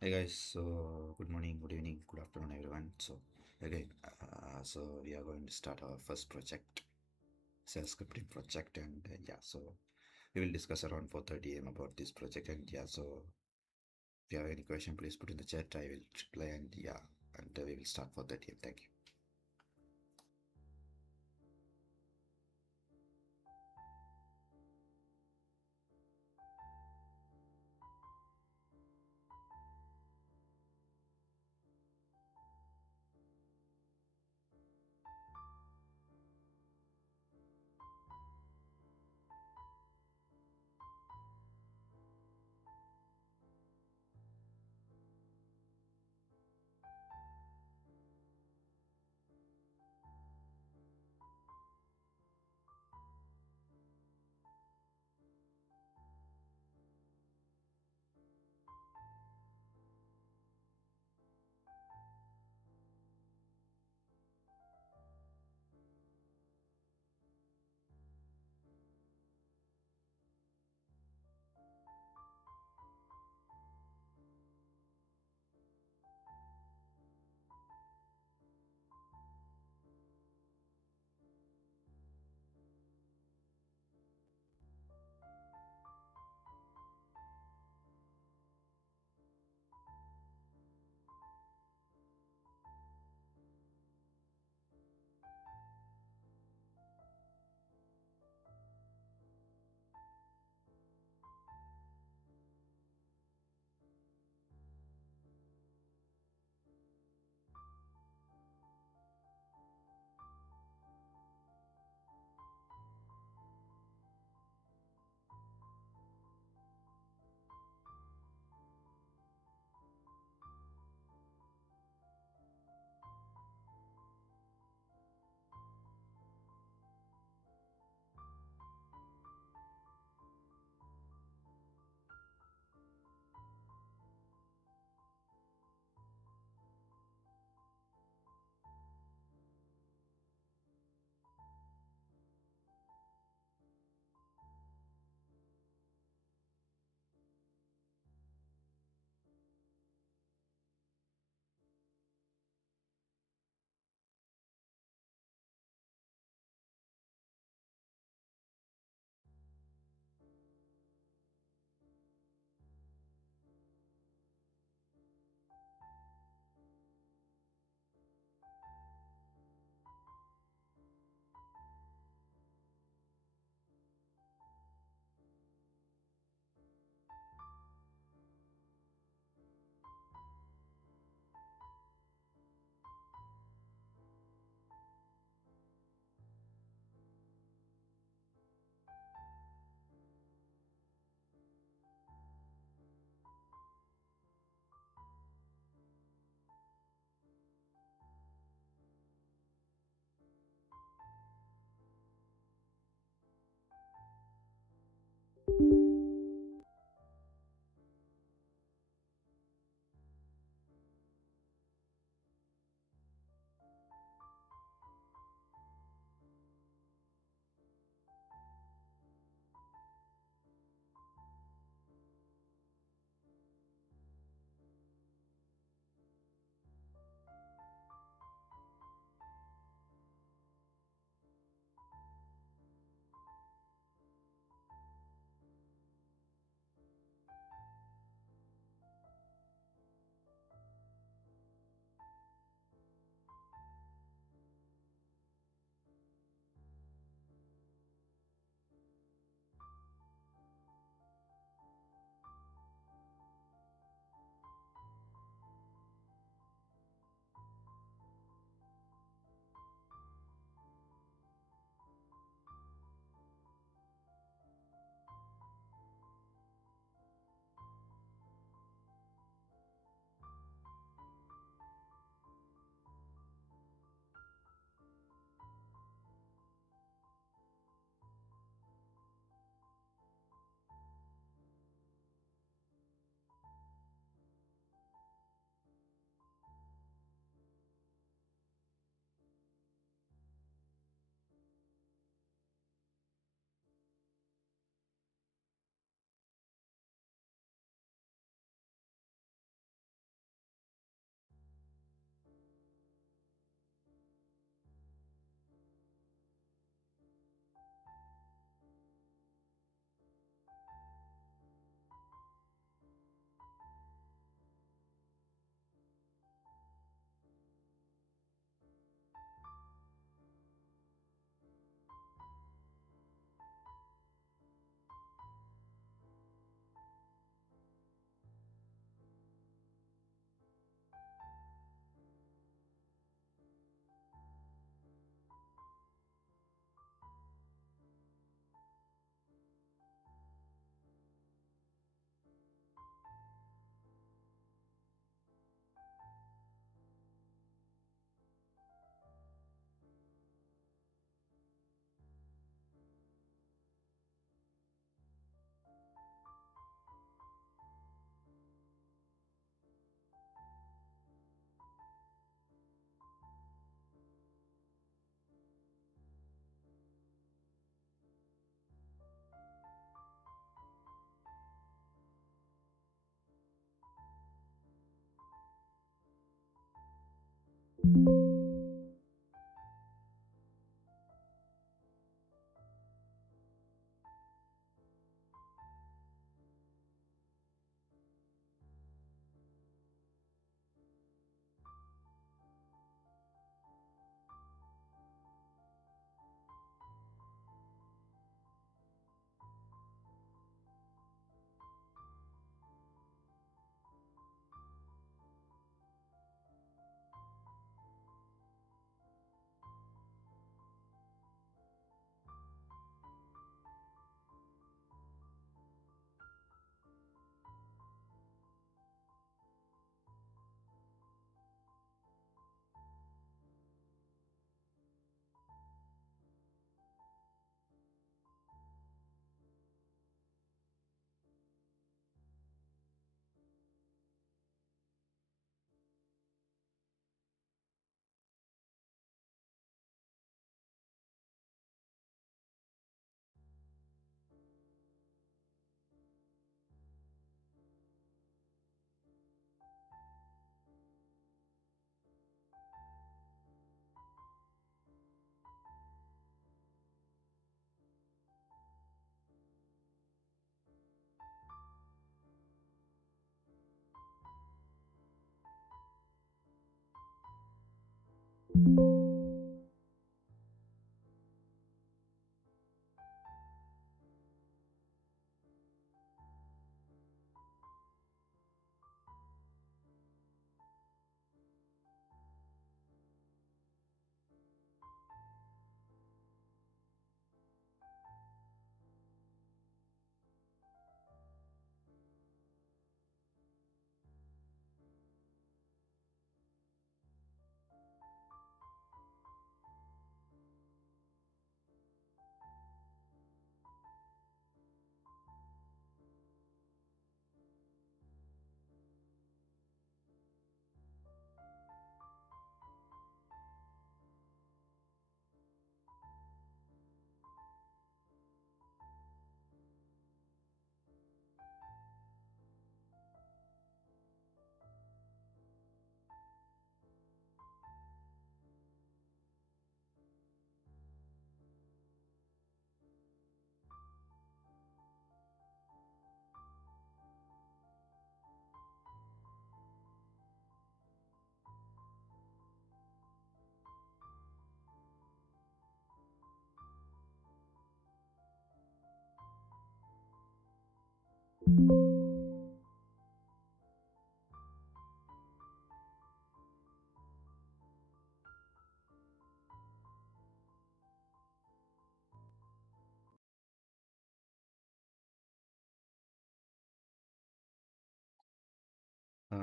Hey guys, so good morning, good evening, good afternoon, everyone. Again, we are going to start our first project, self scripting project, and we will discuss around 4:30 a.m. about this project. And if you have any question, please put in the chat. I will reply, and we will start 4:30 a.m. Thank you.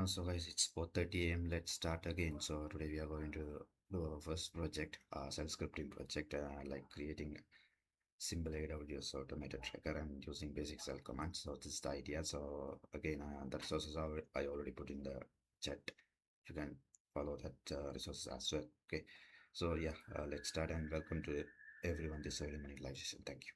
So guys, it's 4:30 a.m. Let's start again. So today we are going to do our first project, self-scripting project, like creating simple AWS automated tracker and using basic cell commands. So this is the idea. So again, the resources I already put in the chat. You can follow that resources as well. Okay. So yeah, let's start and welcome to everyone this early morning live session. Thank you.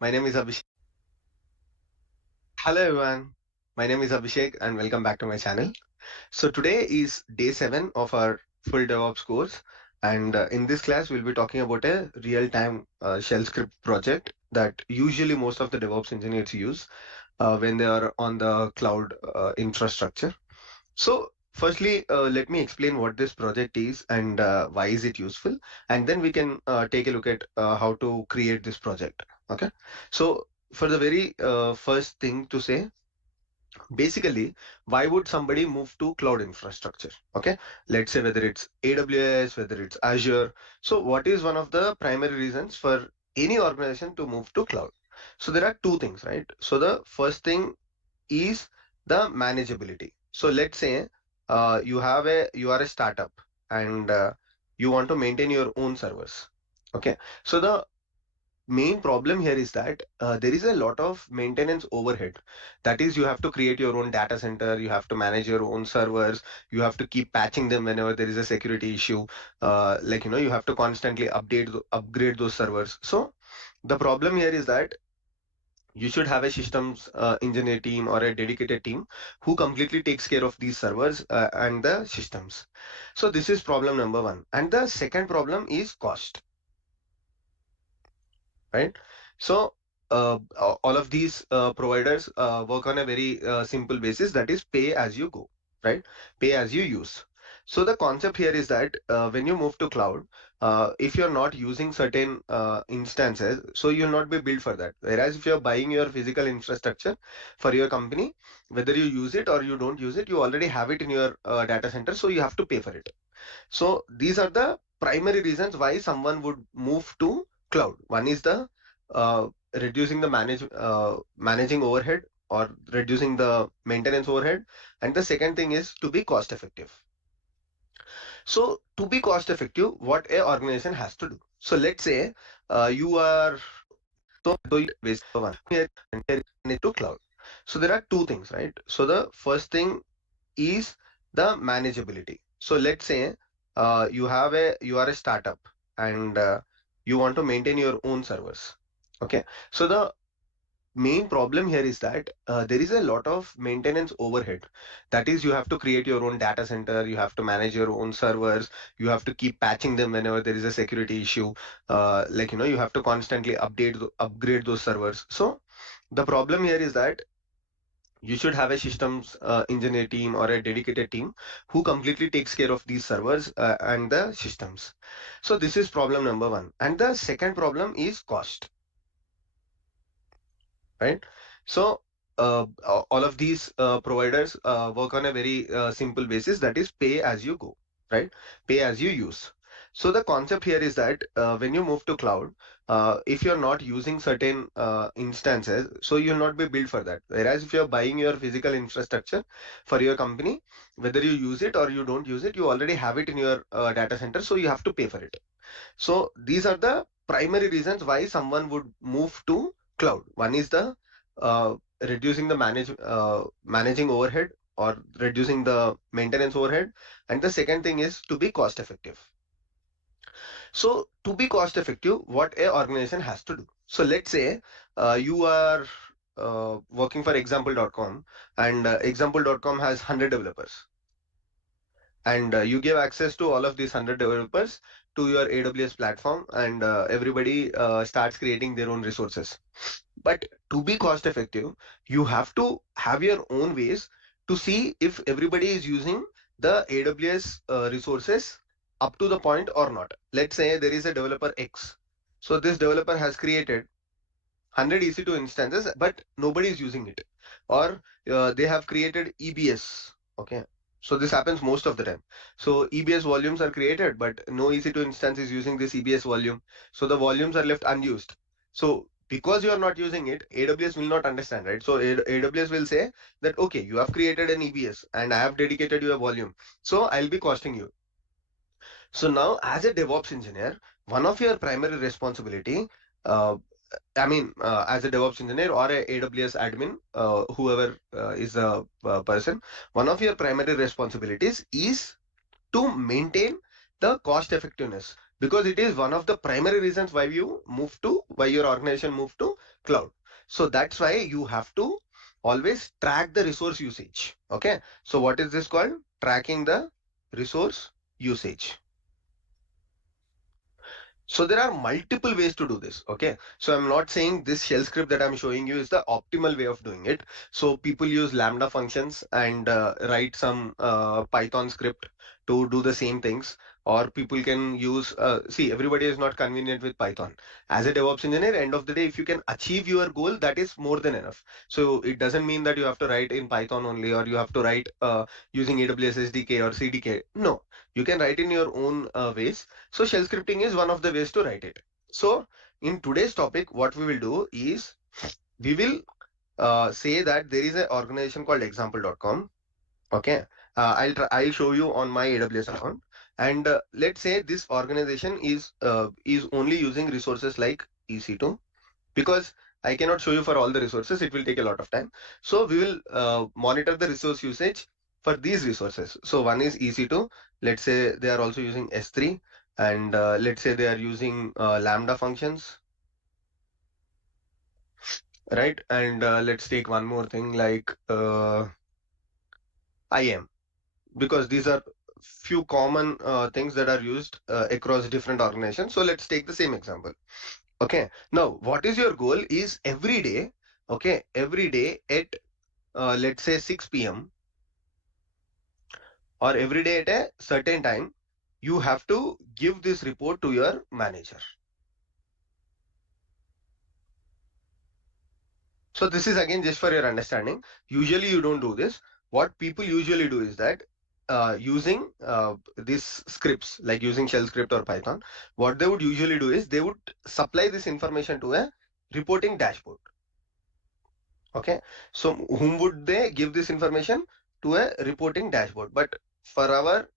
My name is Abhishek. Hello everyone. My name is Abhishek and welcome back to my channel. So today is day 7 of our full DevOps course, and in this class we'll be talking about a real-time shell script project that usually most of the DevOps engineers use when they are on the cloud infrastructure. So firstly, let me explain what this project is and why is it useful, and then we can take a look at how to create this project. Okay. So for the very first thing to say, basically, why would somebody move to cloud infrastructure? Okay. Let's say whether it's AWS, whether it's Azure. So what is one of the primary reasons for any organization to move to cloud. So there are two things, right? So the first thing is the manageability. So let's say you are a startup and you want to maintain your own servers. Okay. So the main problem here is that there is a lot of maintenance overhead. That is, you have to create your own data center, you have to manage your own servers, you have to keep patching them whenever there is a security issue. You have to constantly upgrade those servers. So the problem here is that you should have a systems engineer team or a dedicated team who completely takes care of these servers and the systems. So this is problem number one. And the second problem is cost, right? So all of these providers work on a very simple basis, that is pay as you go, right? Pay as you use. So the concept here is that when you move to cloud, if you're not using certain instances, so you'll not be billed for that. Whereas if you're buying your physical infrastructure for your company, whether you use it or you don't use it, you already have it in your data center, so you have to pay for it. So these are the primary reasons why someone would move to cloud. One is the uh, reducing the managing overhead or reducing the maintenance overhead, and the second thing is to be cost effective. So to be cost effective, what a organization has to do. So let's say you are so based one here and to cloud. So there are two things, right? So the first thing is the manageability. So let's say you are a startup and you want to maintain your own servers. Okay. So the main problem here is that there is a lot of maintenance overhead. That is, you have to create your own data center, you have to manage your own servers, you have to keep patching them whenever there is a security issue. You have to constantly upgrade those servers. So the problem here is that you should have a systems engineer team or a dedicated team who completely takes care of these servers and the systems. So this is problem number one. And the second problem is cost, right? So all of these providers work on a very simple basis, that is pay as you go, right? Pay as you use. So the concept here is that when you move to cloud, if you're not using certain instances, so you'll not be billed for that. Whereas if you're buying your physical infrastructure for your company, whether you use it or you don't use it, you already have it in your data center, so you have to pay for it. So these are the primary reasons why someone would move to cloud. One is the uh, reducing the managing overhead or reducing the maintenance overhead, and the second thing is to be cost effective. So to be cost effective, what a organization has to do. So let's say you are working for example.com and example.com has 100 developers, and you give access to all of these 100 developers to your AWS platform, and everybody starts creating their own resources. But to be cost effective, you have to have your own ways to see if everybody is using the AWS resources up to the point or not. Let's say there is a developer X. So this developer has created 100 EC2 instances, but nobody is using it. Or they have created EBS. Okay. So this happens most of the time. So EBS volumes are created, but no EC2 instance is using this EBS volume. So the volumes are left unused. So because you are not using it, AWS will not understand, right? So AWS will say that, okay, you have created an EBS and I have dedicated you a volume. So I'll be costing you. So now as a DevOps engineer, one of your primary responsibility, uh, as a DevOps engineer or a AWS admin, whoever is a person, one of your primary responsibilities is to maintain the cost effectiveness, because it is one of the primary reasons why your organization moved to cloud. So that's why you have to always track the resource usage. Okay. So what is this called? Tracking the resource usage. So there are multiple ways to do this. Okay. So I'm not saying this shell script that I'm showing you is the optimal way of doing it. So people use Lambda functions and write some Python script to do the same things. Or people can use, see, everybody is not convenient with Python. As a DevOps engineer, end of the day, if you can achieve your goal, that is more than enough. So it doesn't mean that you have to write in Python only, or you have to write using AWS SDK or CDK. No, you can write in your own ways. So shell scripting is one of the ways to write it. So in today's topic, what we will do is we will say that there is an organization called example.com. Okay, I'll show you on my AWS account, and let's say this organization is only using resources like EC2, because I cannot show you for all the resources. It will take a lot of time. So we will monitor the resource usage for these resources. So one is EC2. Let's say they are also using S3, and let's say they are using Lambda functions, right? And let's take one more thing like IM, because these are few common things that are used across different organizations. So let's take the same example. Okay. Now, what is your goal is every day, okay, every day at let's say 6 p.m. or every day at a certain time, you have to give this report to your manager. So this is again just for your understanding. Usually you don't do this. What people usually do is that using these scripts, like using shell script or Python, what they would usually do is they would supply this information to a reporting dashboard. Okay. So whom would they give this information? To a reporting dashboard. But for our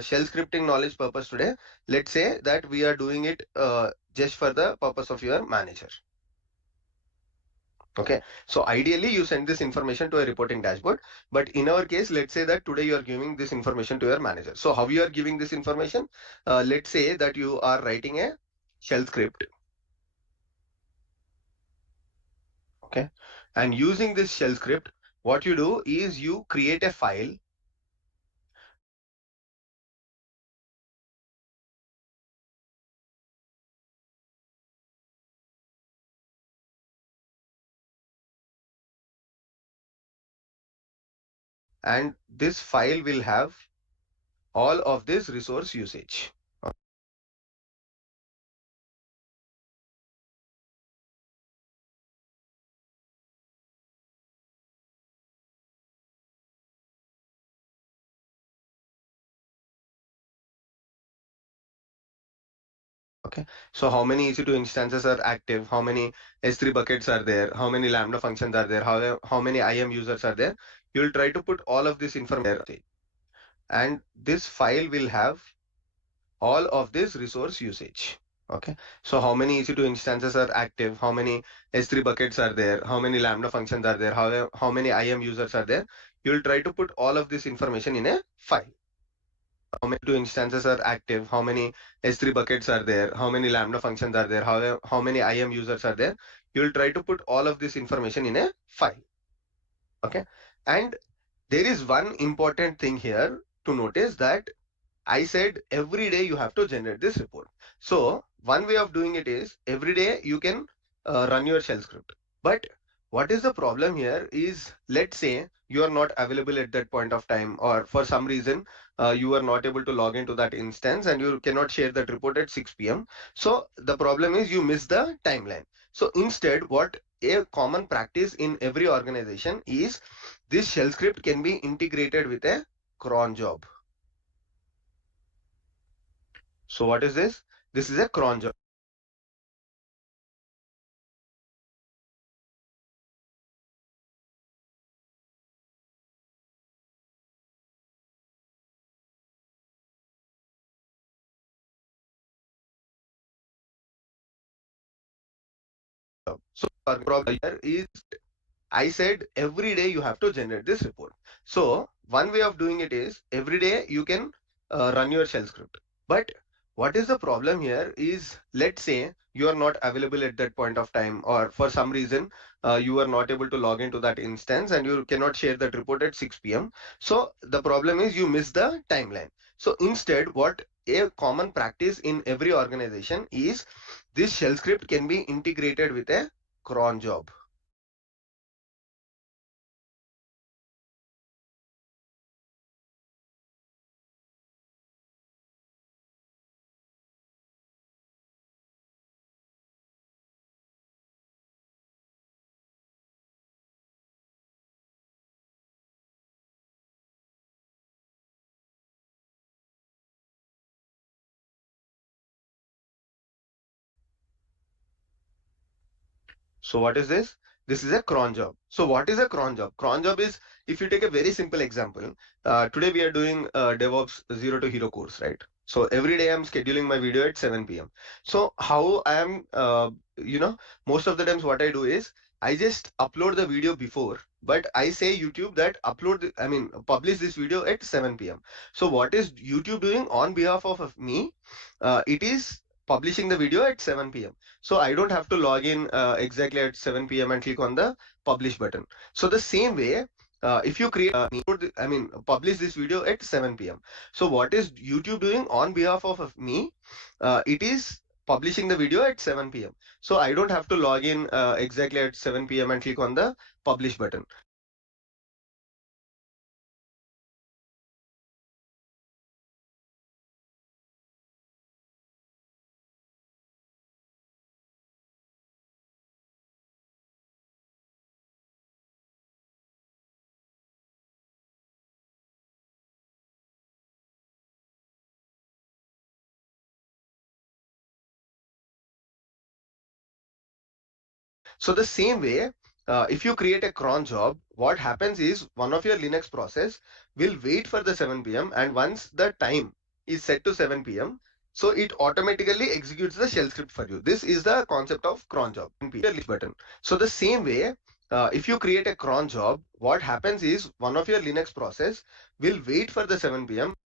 shell scripting knowledge purpose today, let's say that we are doing it just for the purpose of your manager. Okay, so ideally you send this information to a reporting dashboard, but in our case, let's say that today you are giving this information to your manager. So how you are giving this information? Let's say that you are writing a shell script. Okay, and using this shell script, what you do is you create a file, and this file will have all of this resource usage. Okay, so how many EC2 instances are active? How many S3 buckets are there? How many Lambda functions are there? How many IM users are there? You'll try to put all of this information there, and this file will have all of this resource usage. Okay, so how many EC2 instances are active? How many S3 buckets are there? How many Lambda functions are there? How many IM users are there? You'll try to put all of this information in a file. How many two instances are active, how many S3 buckets are there, how many Lambda functions are there, how many IM users are there. You'll try to put all of this information in a file. Okay. And there is one important thing here to notice, that I said every day you have to generate this report. So one way of doing it is every day you can run your shell script. But what is the problem here is, let's say you are not available at that point of time, or for some reason you are not able to log into that instance and you cannot share that report at 6 p.m. So the problem is you miss the timeline. So instead, what a common practice in every organization is, this shell script can be integrated with a cron job. So what is this? This is a cron job. So our problem here is, I said every day you have to generate this report. So one way of doing it is every day you can run your shell script. But what is the problem here is, let's say you are not available at that point of time, or for some reason you are not able to log into that instance and you cannot share that report at 6 p.m. So the problem is you miss the timeline. So instead, what a common practice in every organization is, this shell script can be integrated with a cron job. So what is this? This is a cron job. So what is a cron job? Cron job is, if you take a very simple example, today we are doing DevOps zero to hero course, right? So every day I'm scheduling my video at 7 p.m. So how I am, most of the times what I do is I just upload the video before, but I say YouTube that publish this video at 7 p.m. So what is YouTube doing on behalf of me? It is publishing the video at 7 p.m. So I don't have to log in exactly at 7 p.m. and click on the publish button. So the same way, if you create, publish this video at 7 p.m. So what is YouTube doing on behalf of me? It is publishing the video at 7 p.m. So I don't have to log in exactly at 7 p.m. and click on the publish button. So the same way, if you create a cron job, what happens is one of your Linux process will wait for the 7 p.m. and once the time is set to 7 p.m., so it automatically executes the shell script for you. This is the concept of cron job. Button. So the same way, if you create a cron job, what happens is one of your Linux process will wait for the 7 p.m.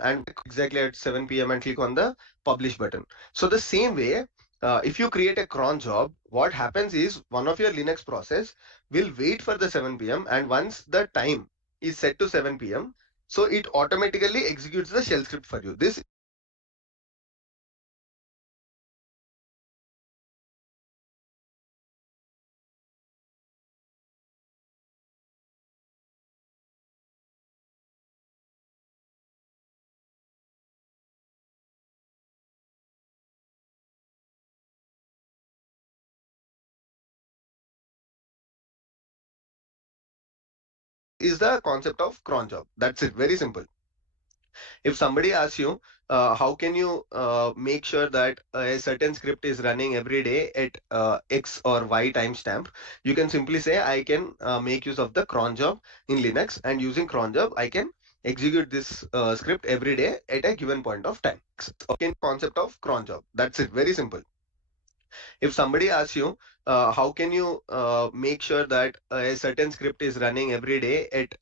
and exactly at 7 p.m. and click on the publish button. So the same way, if you create a cron job, what happens is one of your Linux process will wait for the 7 p.m. and once the time is set to 7 p.m., so it automatically executes the shell script for you. This is the concept of cron job. That's it. Very simple. If somebody asks you, how can you make sure that a certain script is running every day at X or Y timestamp, you can simply say, I can make use of the cron job in Linux, and using cron job, I can execute this script every day at a given point of time. Okay, concept of cron job. That's it. Very simple. If somebody asks you, how can you make sure that a certain script is running every day at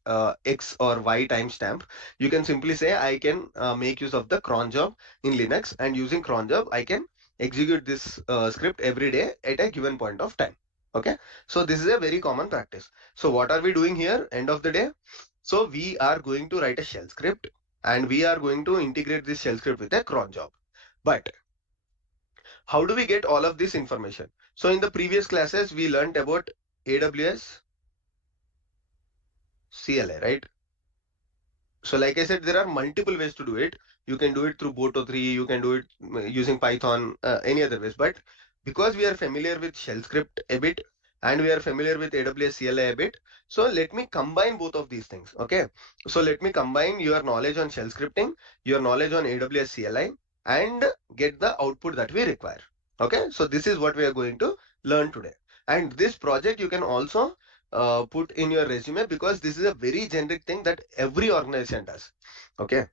X or Y timestamp, you can simply say, I can make use of the cron job in Linux, and using cron job, I can execute this script every day at a given point of time. Okay, so this is a very common practice. So what are we doing here? End of the day, so we are going to write a shell script, and we are going to integrate this shell script with a cron job. But how do we get all of this information? So in the previous classes, we learned about AWS CLI, right? So like I said, there are multiple ways to do it. You can do it through Boto3, you can do it using Python, any other ways. But because we are familiar with shell script a bit and we are familiar with AWS CLI a bit, so let me combine both of these things. Okay. So let me combine your knowledge on shell scripting, your knowledge on AWS CLI, and get the output that we require. Okay. So this is what we are going to learn today. And this project you can also put in your resume, because this is a very generic thing that every organization does. Okay,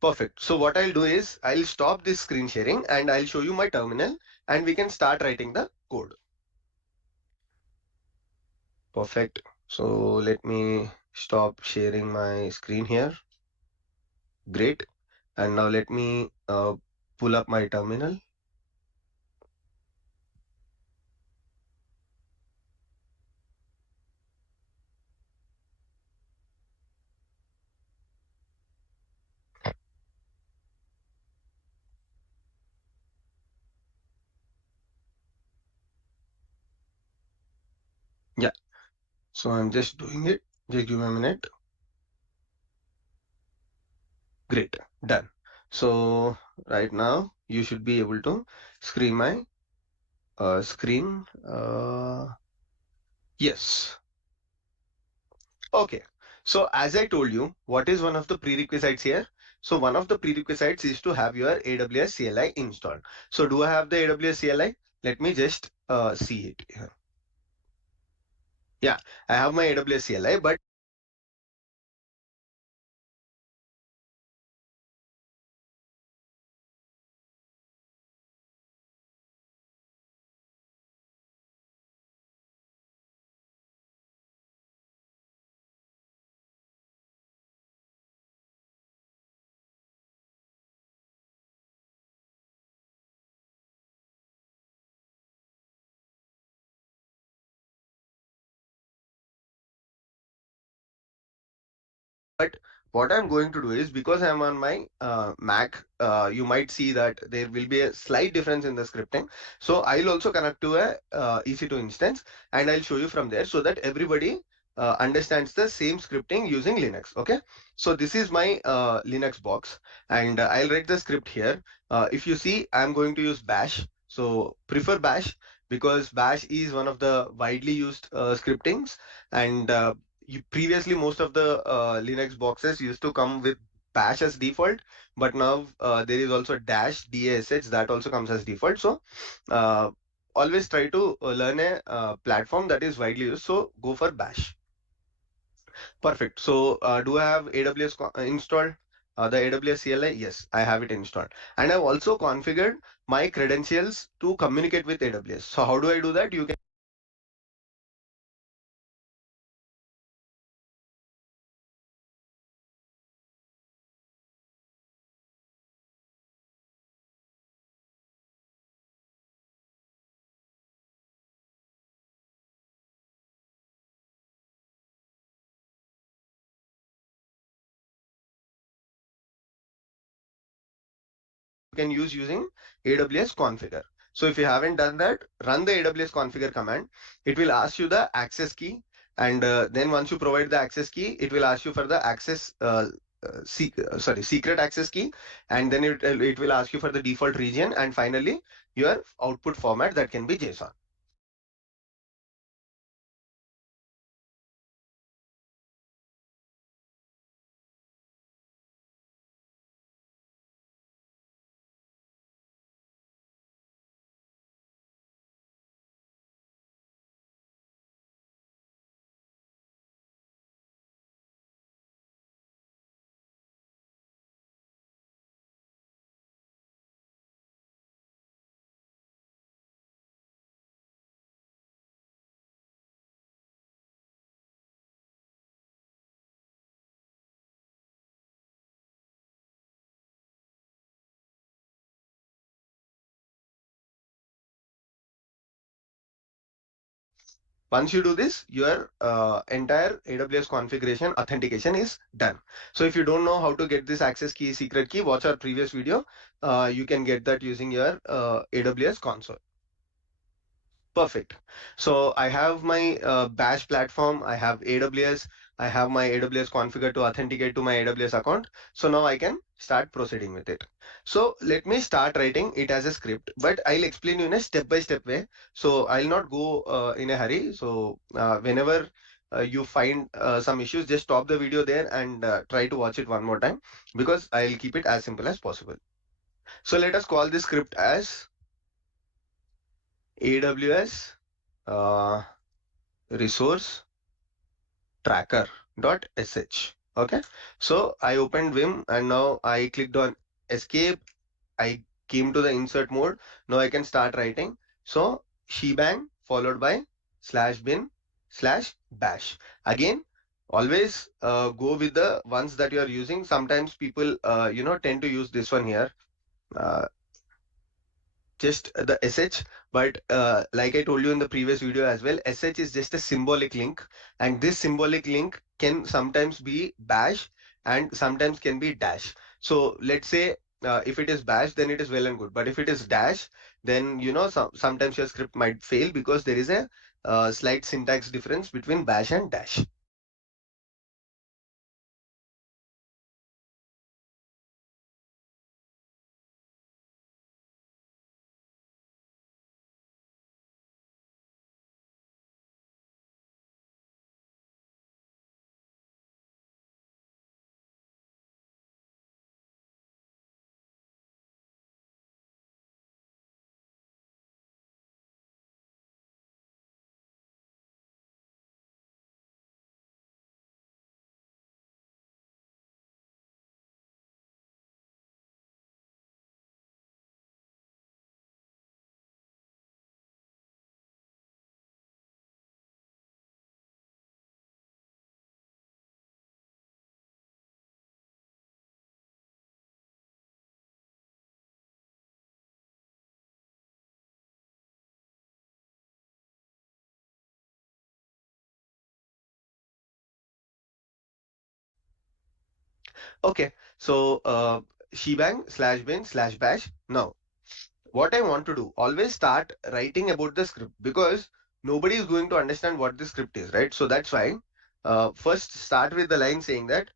perfect. So what I'll do is I'll stop this screen sharing and I'll show you my terminal and we can start writing the code. Perfect. So let me stop sharing my screen here. Great. And now let me pull up my terminal. Yeah. So I'm just doing it. Just give me a minute. Great. Done. So right now you should be able to screen my screen. Yes. Okay. So as I told you, what is one of the prerequisites here? So one of the prerequisites is to have your AWS CLI installed. So do I have the AWS CLI? Let me just see it here. Yeah, I have my AWS CLI, but But what I'm going to do is, because I'm on my Mac, you might see that there will be a slight difference in the scripting. So I'll also connect to a EC2 instance and I'll show you from there so that everybody understands the same scripting using Linux. Okay. So this is my Linux box and I'll write the script here. If you see, I'm going to use Bash. So prefer Bash because Bash is one of the widely used scriptings and previously most of the Linux boxes used to come with bash as default, but now there is also dash dash that also comes as default. So uh, always try to learn a platform that is widely used, so go for bash. Perfect. So do I have AWS installed? The AWS CLI? Yes, I have it installed, and I've also configured my credentials to communicate with AWS. So how do I do that? You can use using AWS configure. So if you haven't done that, run the AWS configure command. It will ask you the access key, and then once you provide the access key, it will ask you for the access secret access key, and then it will ask you for the default region, and finally your output format that can be JSON. Once you do this, your entire AWS configuration authentication is done. So if you don't know how to get this access key, secret key, watch our previous video. You can get that using your AWS console. Perfect. So I have my Bash platform, I have AWS, I have my AWS configured to authenticate to my AWS account. So now I can start proceeding with it. So let me start writing it as a script, but I'll explain you in a step-by-step way. So I'll not go in a hurry. So whenever you find some issues, just stop the video there and try to watch it one more time because I'll keep it as simple as possible. So let us call this script as AWS resource tracker.sh. Okay, so I opened Vim and now I clicked on escape. I came to the insert mode. Now I can start writing. So shebang followed by slash bin slash bash. Again, always go with the ones that you are using. Sometimes people tend to use this one here. Uh, just the sh, but like I told you in the previous video as well, sh is just a symbolic link, and this symbolic link can sometimes be bash and sometimes can be dash. So let's say if it is bash, then it is well and good, but if it is dash, then sometimes your script might fail because there is a slight syntax difference between bash and dash. Okay, so shebang slash bin slash bash. Now, what I want to do, always start writing about the script because nobody is going to understand what the script is, right? So that's why first start with the line saying that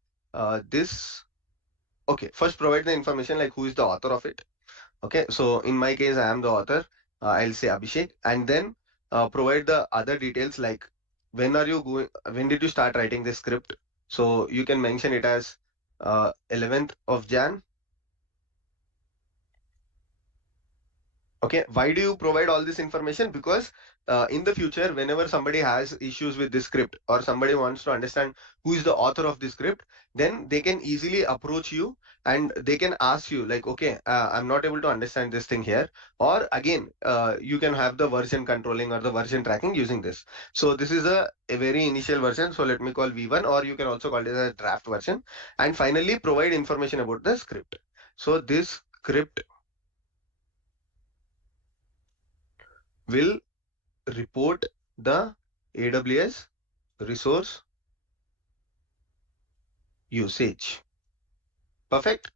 this, okay, first provide the information like who is the author of it. Okay, so in my case, I am the author. I'll say Abhishek, and then provide the other details like when did you start writing this script? So you can mention it as 11th of Jan. Okay, why do you provide all this information? Because in the future, whenever somebody has issues with this script or somebody wants to understand who is the author of this script, then they can easily approach you and they can ask you like, okay, I'm not able to understand this thing here. Or again, you can have the version controlling or the version tracking using this. So this is a very initial version. So let me call V1, or you can also call it a draft version. And finally, provide information about the script. So this script will report the AWS resource usage. Perfect.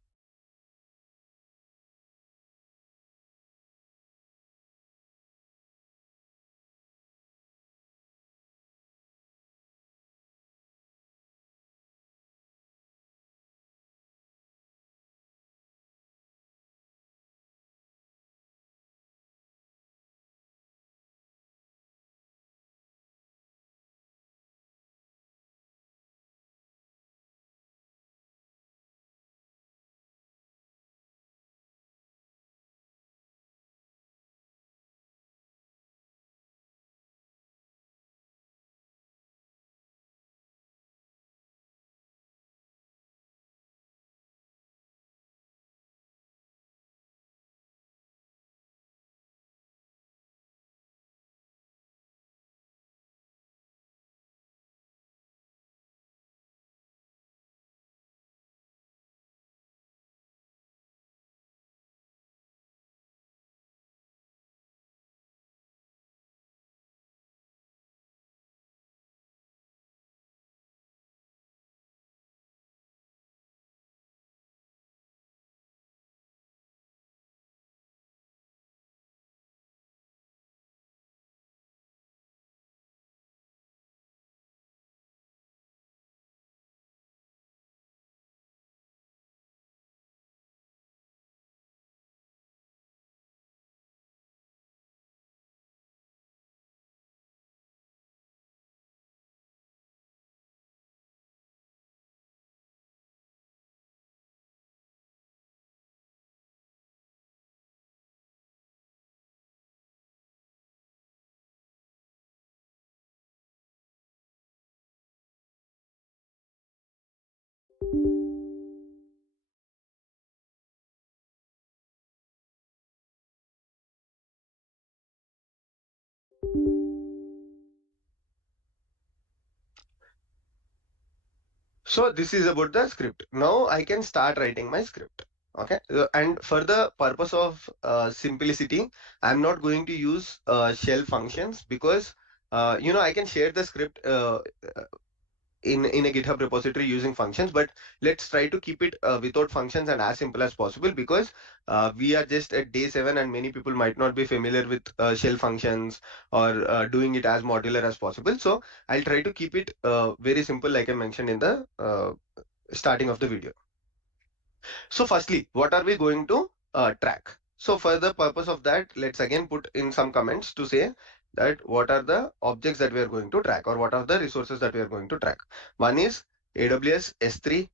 So this is about the script. Now I can start writing my script. Okay. And for the purpose of simplicity, I'm not going to use shell functions because I can share the script in a GitHub repository using functions, but let's try to keep it without functions and as simple as possible because we are just at day 7 and many people might not be familiar with shell functions or doing it as modular as possible. So I'll try to keep it very simple like I mentioned in the starting of the video. So firstly, what are we going to track? So for the purpose of that, let's again put in some comments to say that what are the objects that we are going to track or what are the resources that we are going to track. One is AWS S3,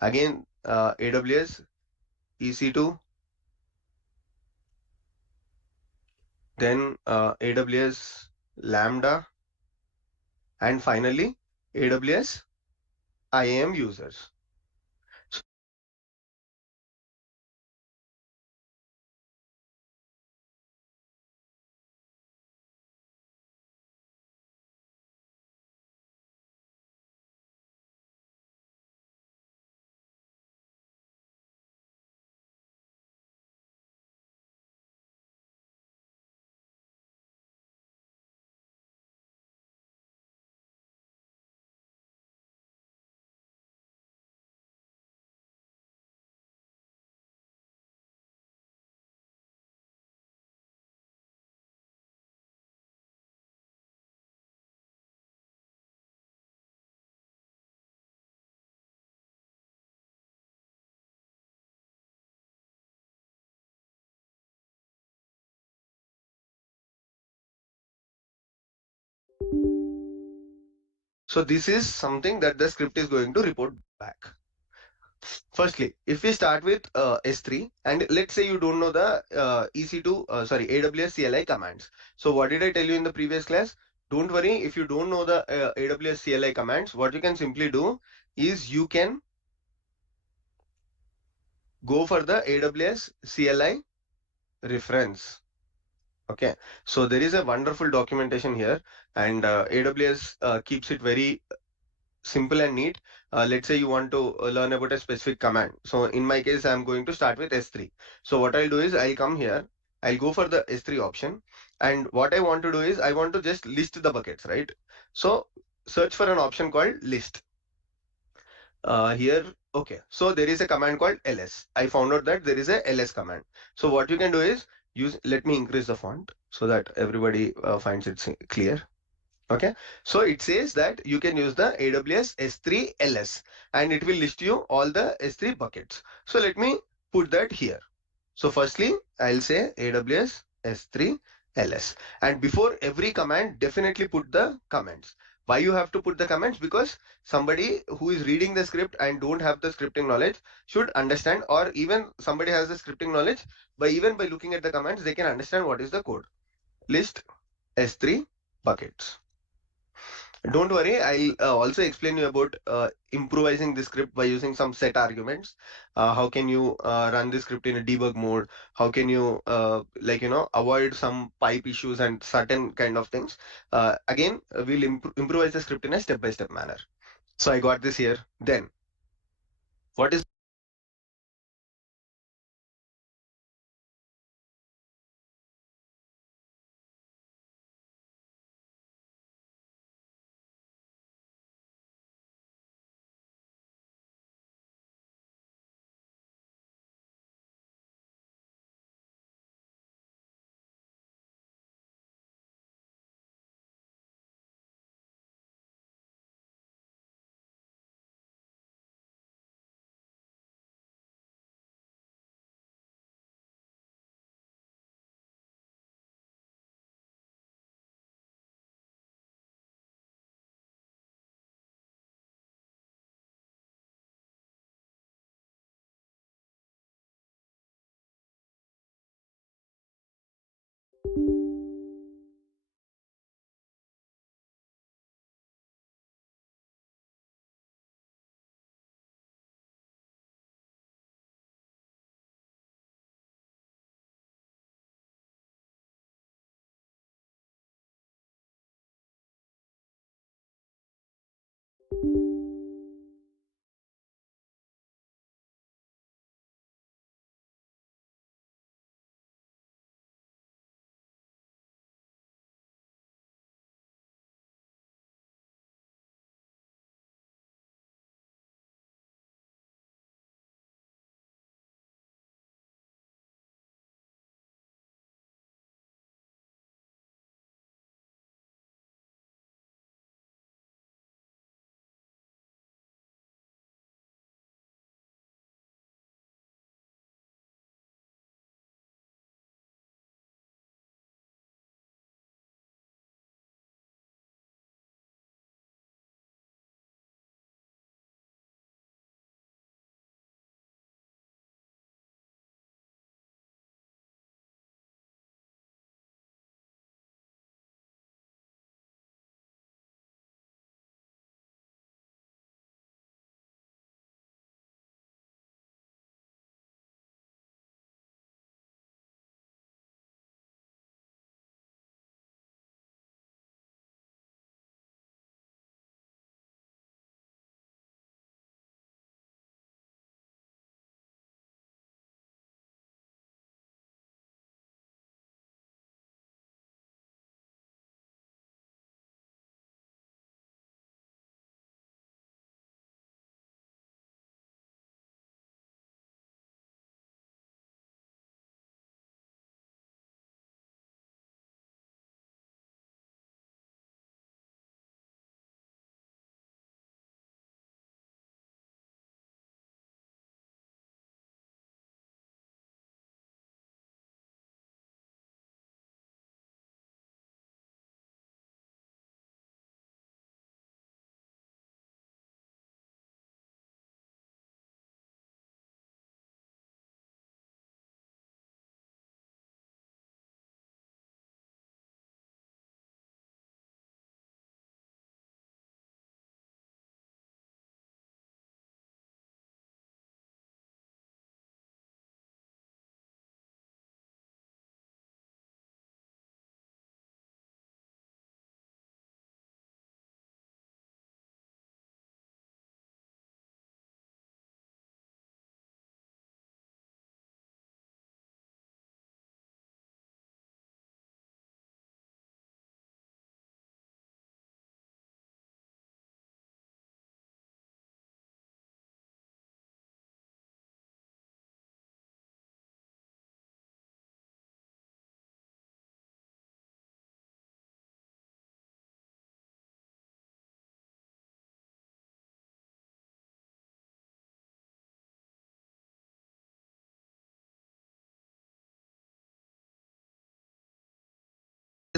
again AWS EC2, then AWS Lambda, and finally AWS IAM users. So this is something that the script is going to report back. Firstly, if we start with S3, and let's say you don't know the AWS CLI commands. So what did I tell you in the previous class? Don't worry, if you don't know the AWS CLI commands, what you can simply do is you can go for the AWS CLI reference. Okay, so there is a wonderful documentation here, and AWS keeps it very simple and neat. Let's say you want to learn about a specific command. So in my case, I'm going to start with S3. So what I'll do is I'll come here, I'll go for the S3 option. And what I want to do is I want to just list the buckets, right? So search for an option called list. Here, okay. So there is a command called ls. I found out that there is a ls command. So what you can do is let me increase the font so that everybody finds it clear. Okay, so it says that you can use the AWS S3 LS and it will list you all the S3 buckets. So let me put that here. So firstly, I'll say AWS S3 LS, and before every command, definitely put the comments. Why you have to put the comments? Because somebody who is reading the script and don't have the scripting knowledge should understand, or even somebody has the scripting knowledge, even by looking at the comments, they can understand what is the code. List S3 buckets. Don't worry, I'll also explain you about improvising the script by using some set arguments. How can you run the script in a debug mode? How can you avoid some pipe issues and certain kind of things? Again, we'll improvise the script in a step-by-step manner. So I got this here. Then what is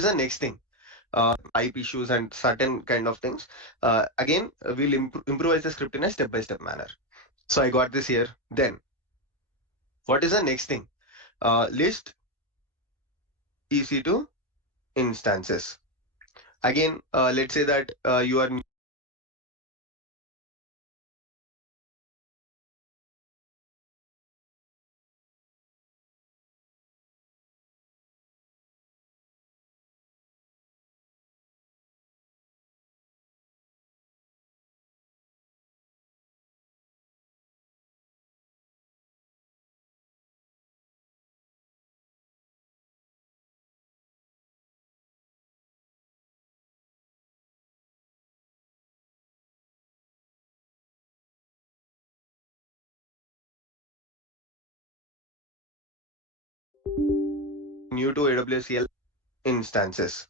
is the next thing? Type issues and certain kind of things. Again, we'll improvise the script in a step-by-step manner. So I got this here. Then what is the next thing? List EC2 instances. Again, let's say that you are new to AWS CLI instances.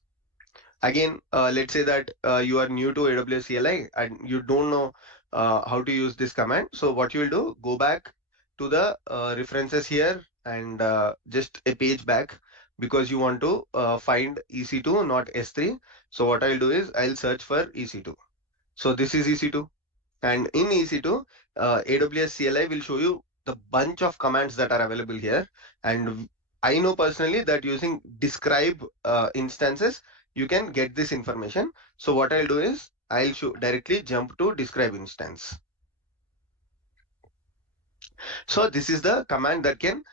Again, let's say that you are new to AWS CLI and you don't know how to use this command. So what you will do, go back to the references here and just a page back because you want to find EC2, not S3. So what I'll do is I'll search for EC2. So this is EC2. And in EC2, AWS CLI will show you the bunch of commands that are available here. And I know personally that using describe instances, you can get this information. So what I'll do is I'll directly jump to describe instance. So this is the command that can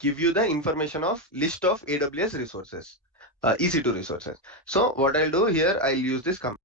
give you the information of list of AWS resources, EC2 resources. So what I'll do here, I'll use this command.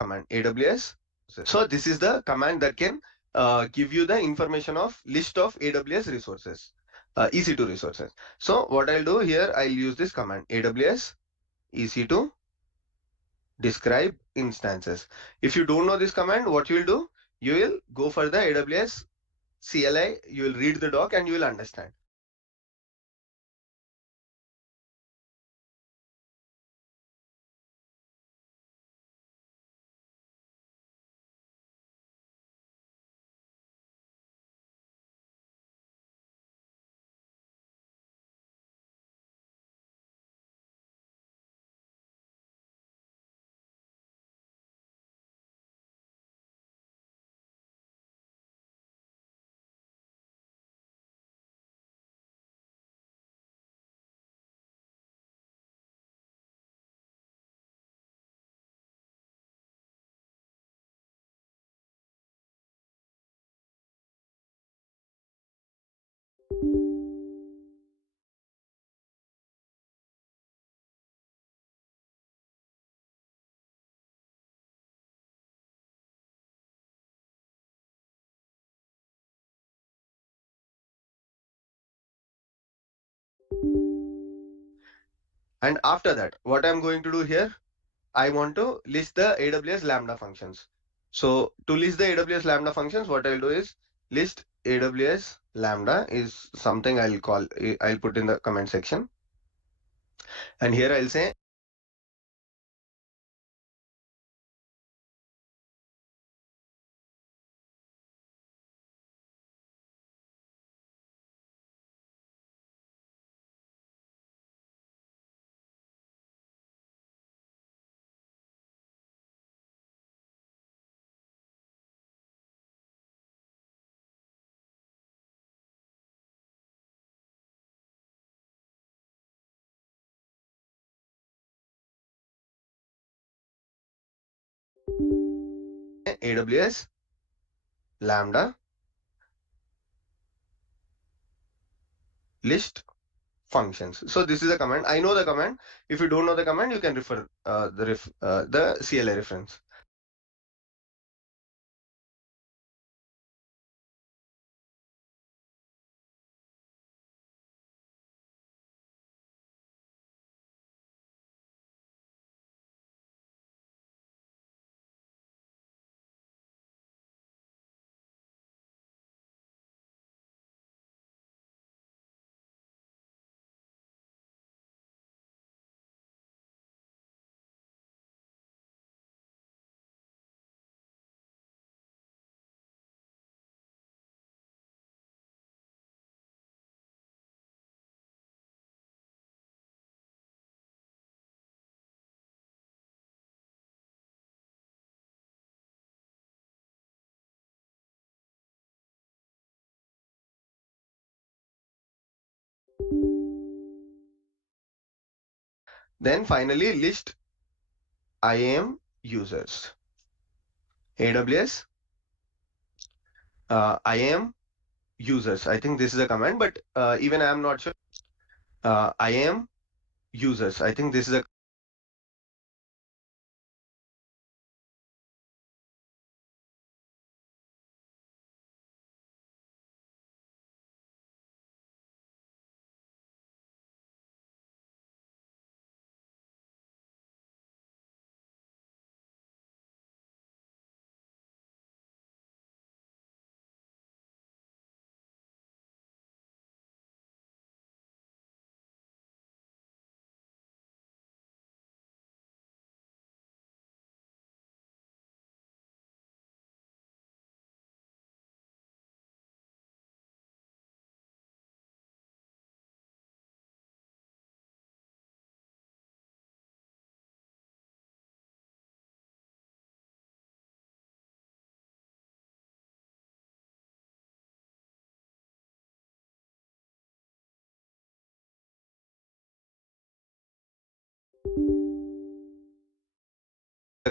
Command AWS. So this is the command that can give you the information of list of AWS resources, EC2 resources. So what I'll do here, I'll use this command AWS EC2 describe instances. If you don't know this command, what you will do, you will go for the AWS CLI, you will read the doc and you will understand. And after that, what I'm going to do here, I want to list the AWS Lambda functions. So to list the AWS Lambda functions, what I'll do is list AWS Lambda is something I'll put in the comment section. And here I'll say AWS Lambda list functions. So this is a command. I know the command. If you don't know the command, you can refer the CLI reference. Then finally list IAM users. AWS IAM users. I think this is a command, but even I am not sure. IAM users. I think this is a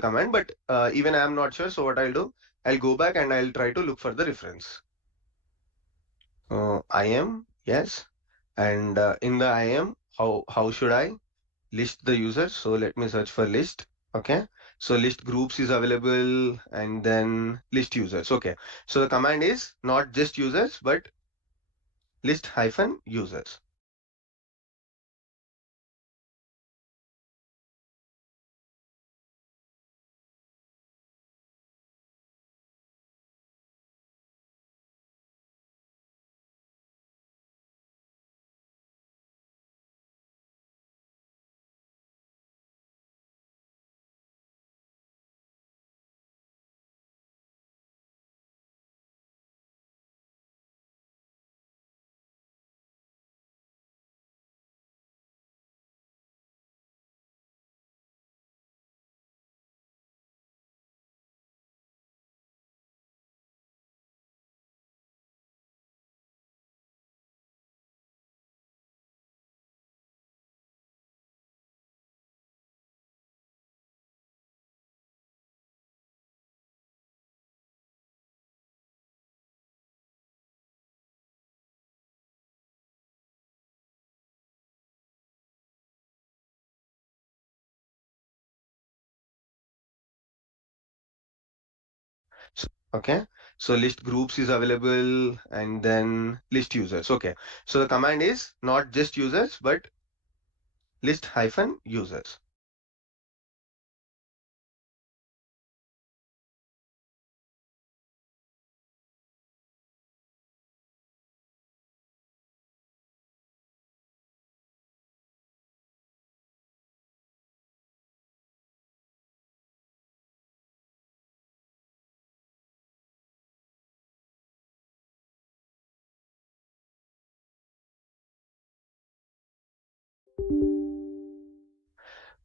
command, but even I am not sure. So what I'll do, I'll go back and I'll try to look for the reference. IAM, yes. And in the IAM, how should I list the users? So let me search for list. Okay. So list groups is available and then list users. Okay. So the command is not just users, but list hyphen users. So, okay. So list groups is available and then list users. Okay. So the command is not just users, but list hyphen users.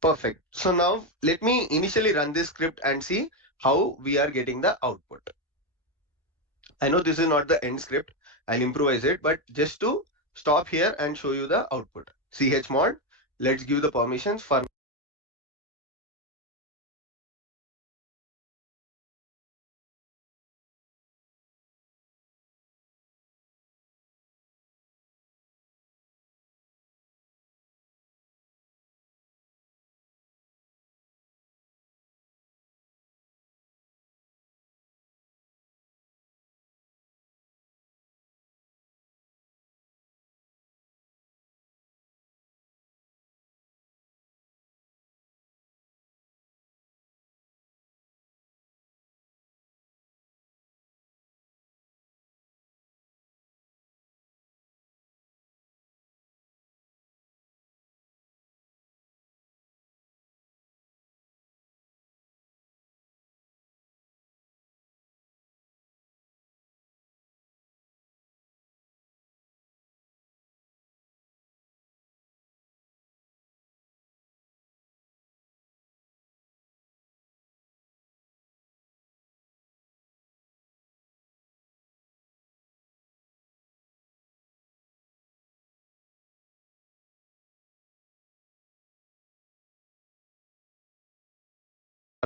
Perfect. So now let me initially run this script and see how we are getting the output. I know this is not the end script. I'll improvise it, but just to stop here and show you the output. Chmod, let's give the permissions for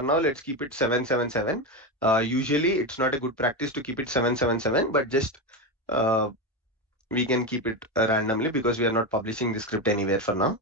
now let's keep it 777. Usually it's not a good practice to keep it 777, but just uh, we can keep it randomly because we are not publishing the script anywhere for now.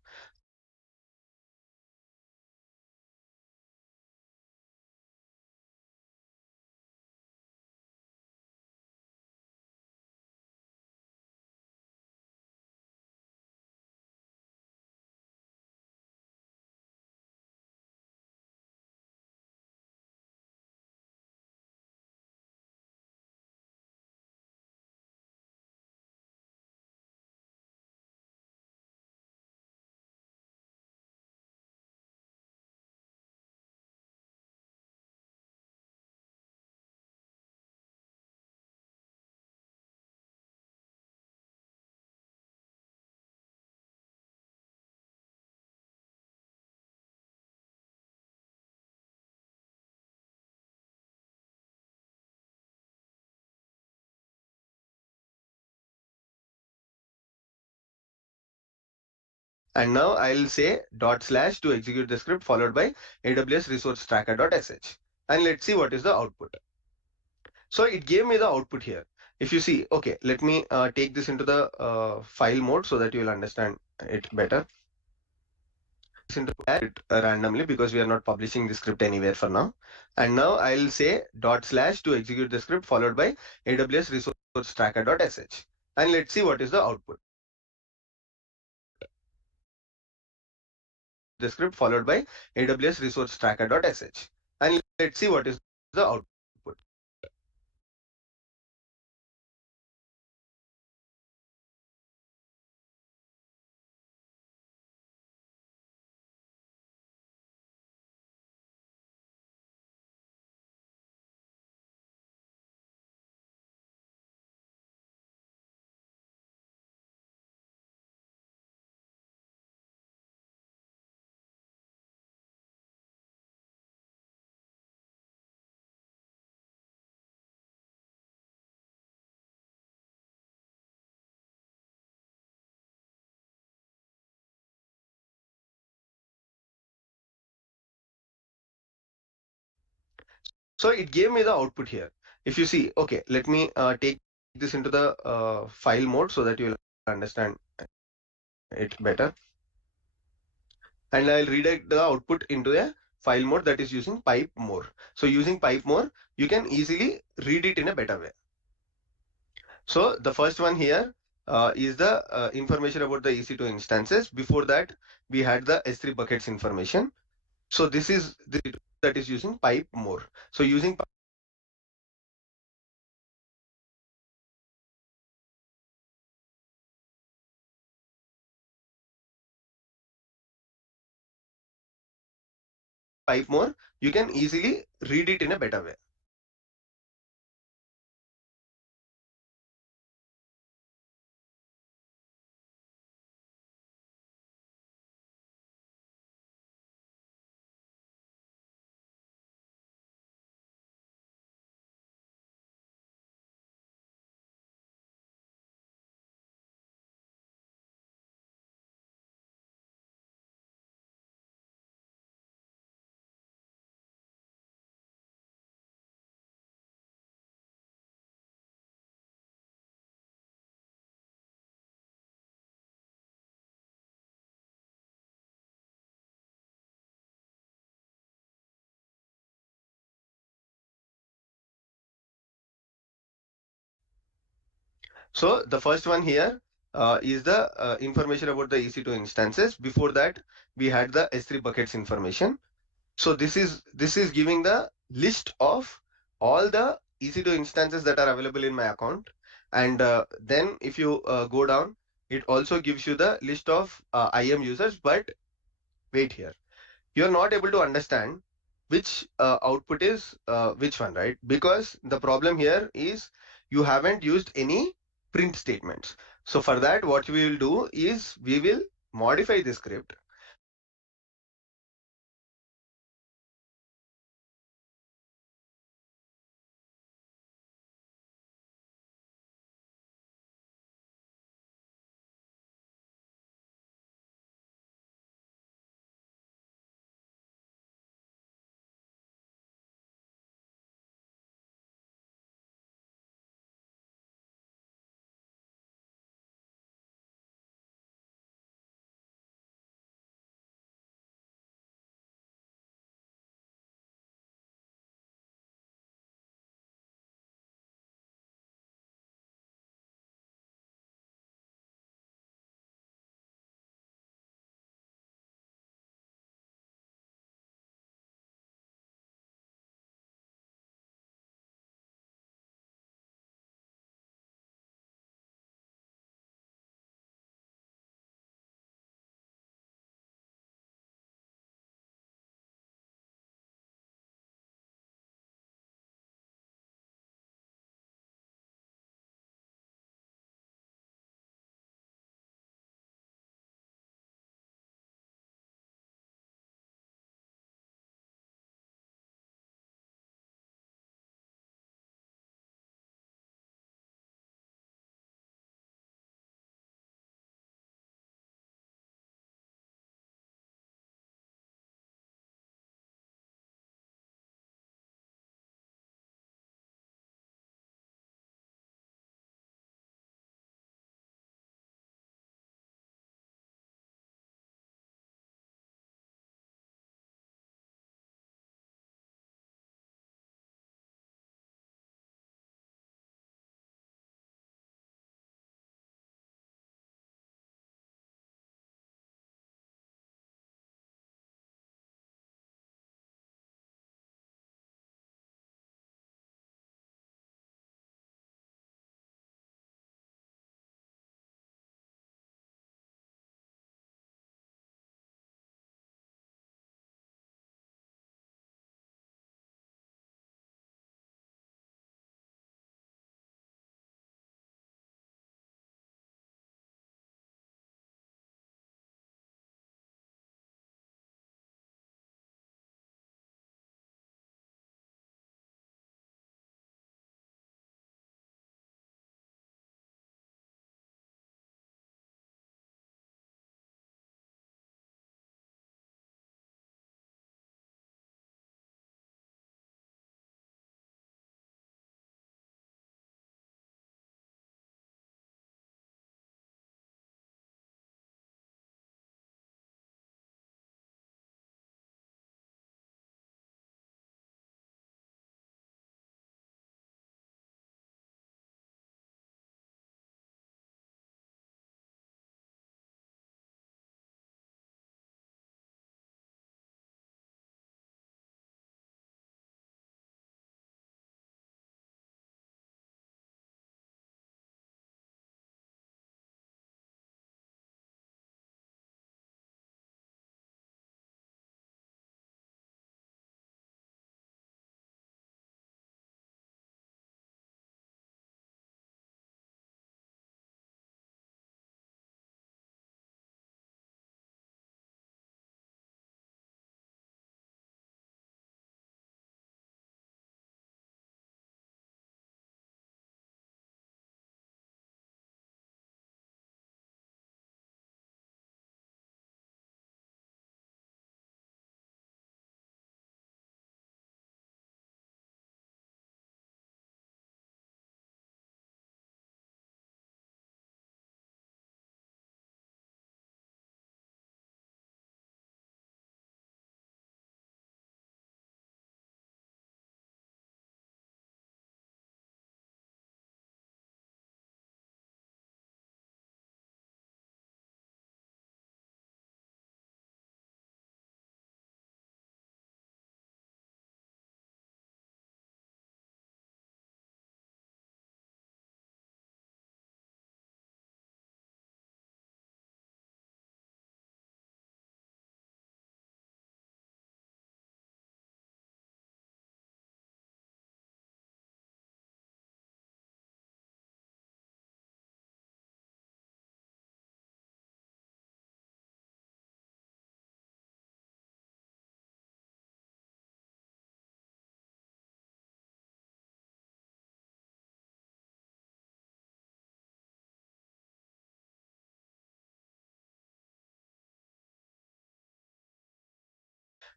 And now I'll say dot slash to execute the script followed by AWS resource tracker.sh. And let's see what is the output. So it gave me the output here. If you see, okay, let me take this into the file mode so that you will understand it better. Into it randomly because we are not publishing the script anywhere for now. And now I'll say dot slash to execute the script followed by AWS resource tracker.sh. And let's see what is the output. The script followed by AWS resource tracker.sh. And let's see what is the output. So it gave me the output here. If you see, okay, let me take this into the file mode so that you will understand it better. And I'll redirect the output into a file mode that is using pipe more. So using pipe more, you can easily read it in a better way. So the first one here is the information about the EC2 instances. Before that, we had the S3 buckets information. So this is the that is using pipe more. So using pipe more, you can easily read it in a better way. So the first one here is the information about the EC2 instances. Before that, we had the S3 buckets information. So this is giving the list of all the EC2 instances that are available in my account. And then if you go down, it also gives you the list of IAM users. But wait here, you're not able to understand which output is which one, right? Because the problem here is you haven't used any print statements. So for that, what we will do is we will modify the script.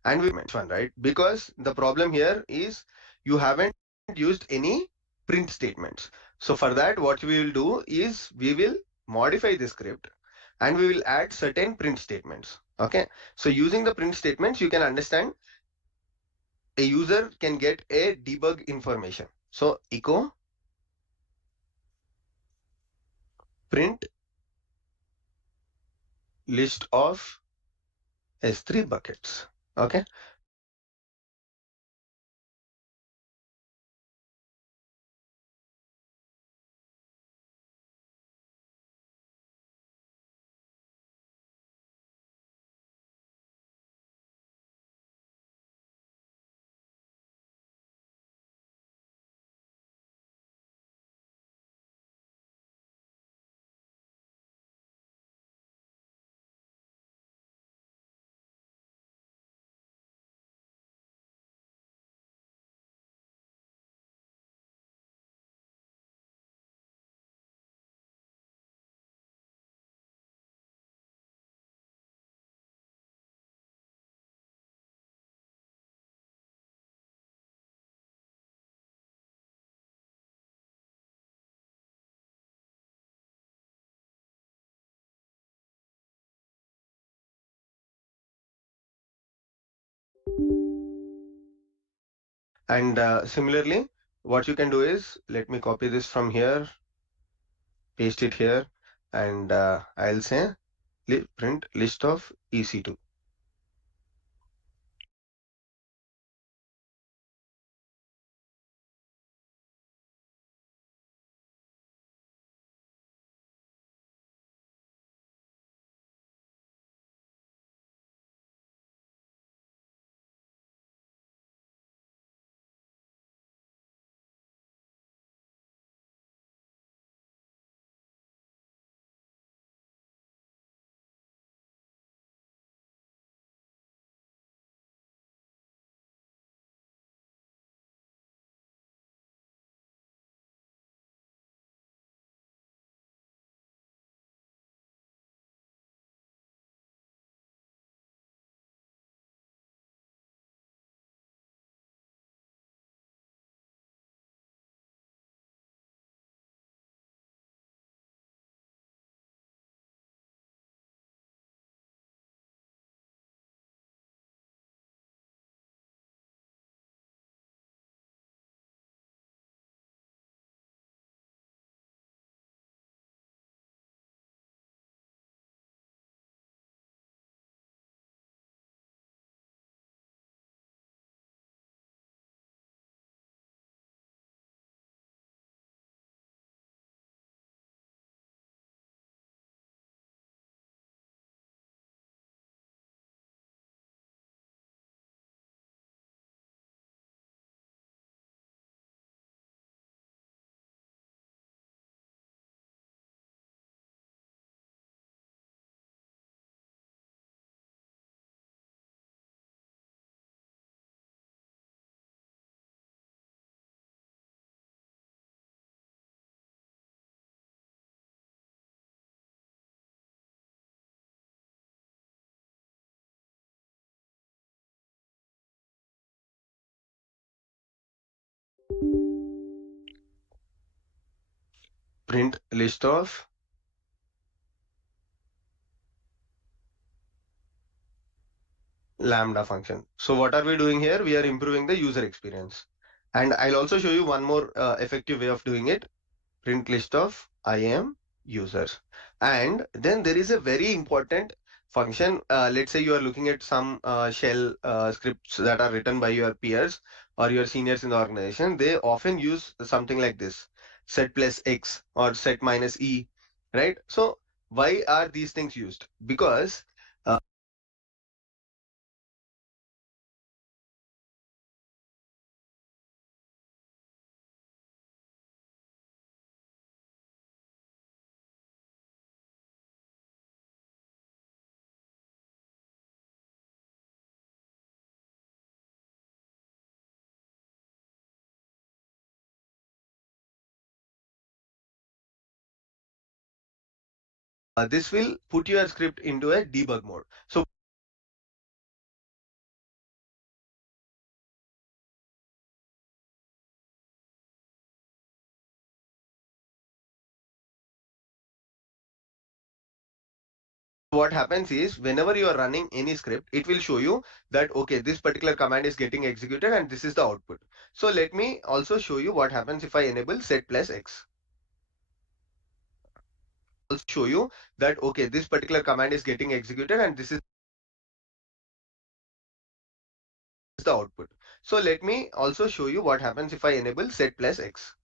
and we one, right? Because the problem here is you haven't used any print statements. So for that, what we will do is we will modify the script and we will add certain print statements. Okay. So using the print statements, you can understand a user can get a debug information. So echo print list of S3 buckets. Okay. And similarly, what you can do is let me copy this from here, paste it here, and I'll say print list of EC2. Print list of lambda function. So what are we doing here? We are improving the user experience. And I'll also show you one more effective way of doing it. Print list of IAM users. And then there is a very important function. Let's say you are looking at some shell scripts that are written by your peers or your seniors in the organization. They often use something like this: set plus X or set minus E, right? So why are these things used? Because this will put your script into a debug mode. So what happens is whenever you are running any script, it will show you that, okay, this particular command is getting executed and this is the output. So let me also show you what happens if I enable set plus X. Also show you that, okay, this particular command is getting executed and this is the output. So let me also show you what happens if I enable set plus X.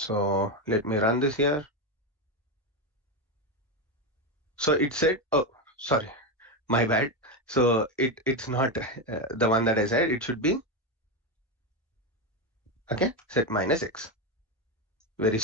So let me run this here. So it said, oh, sorry, my bad. So it's not the one that I said. It should be, okay, set minus X. Very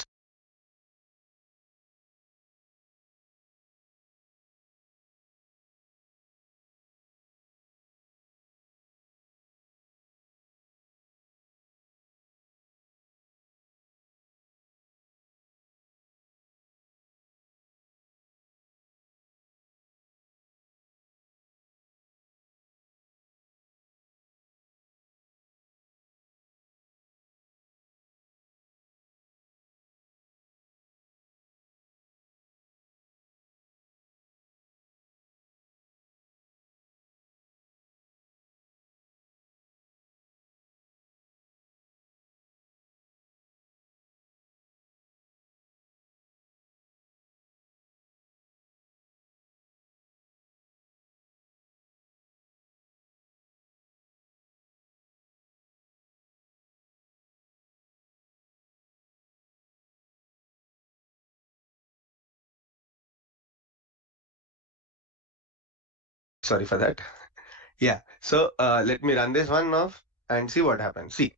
sorry for that. Yeah. So let me run this one off and see what happens. See.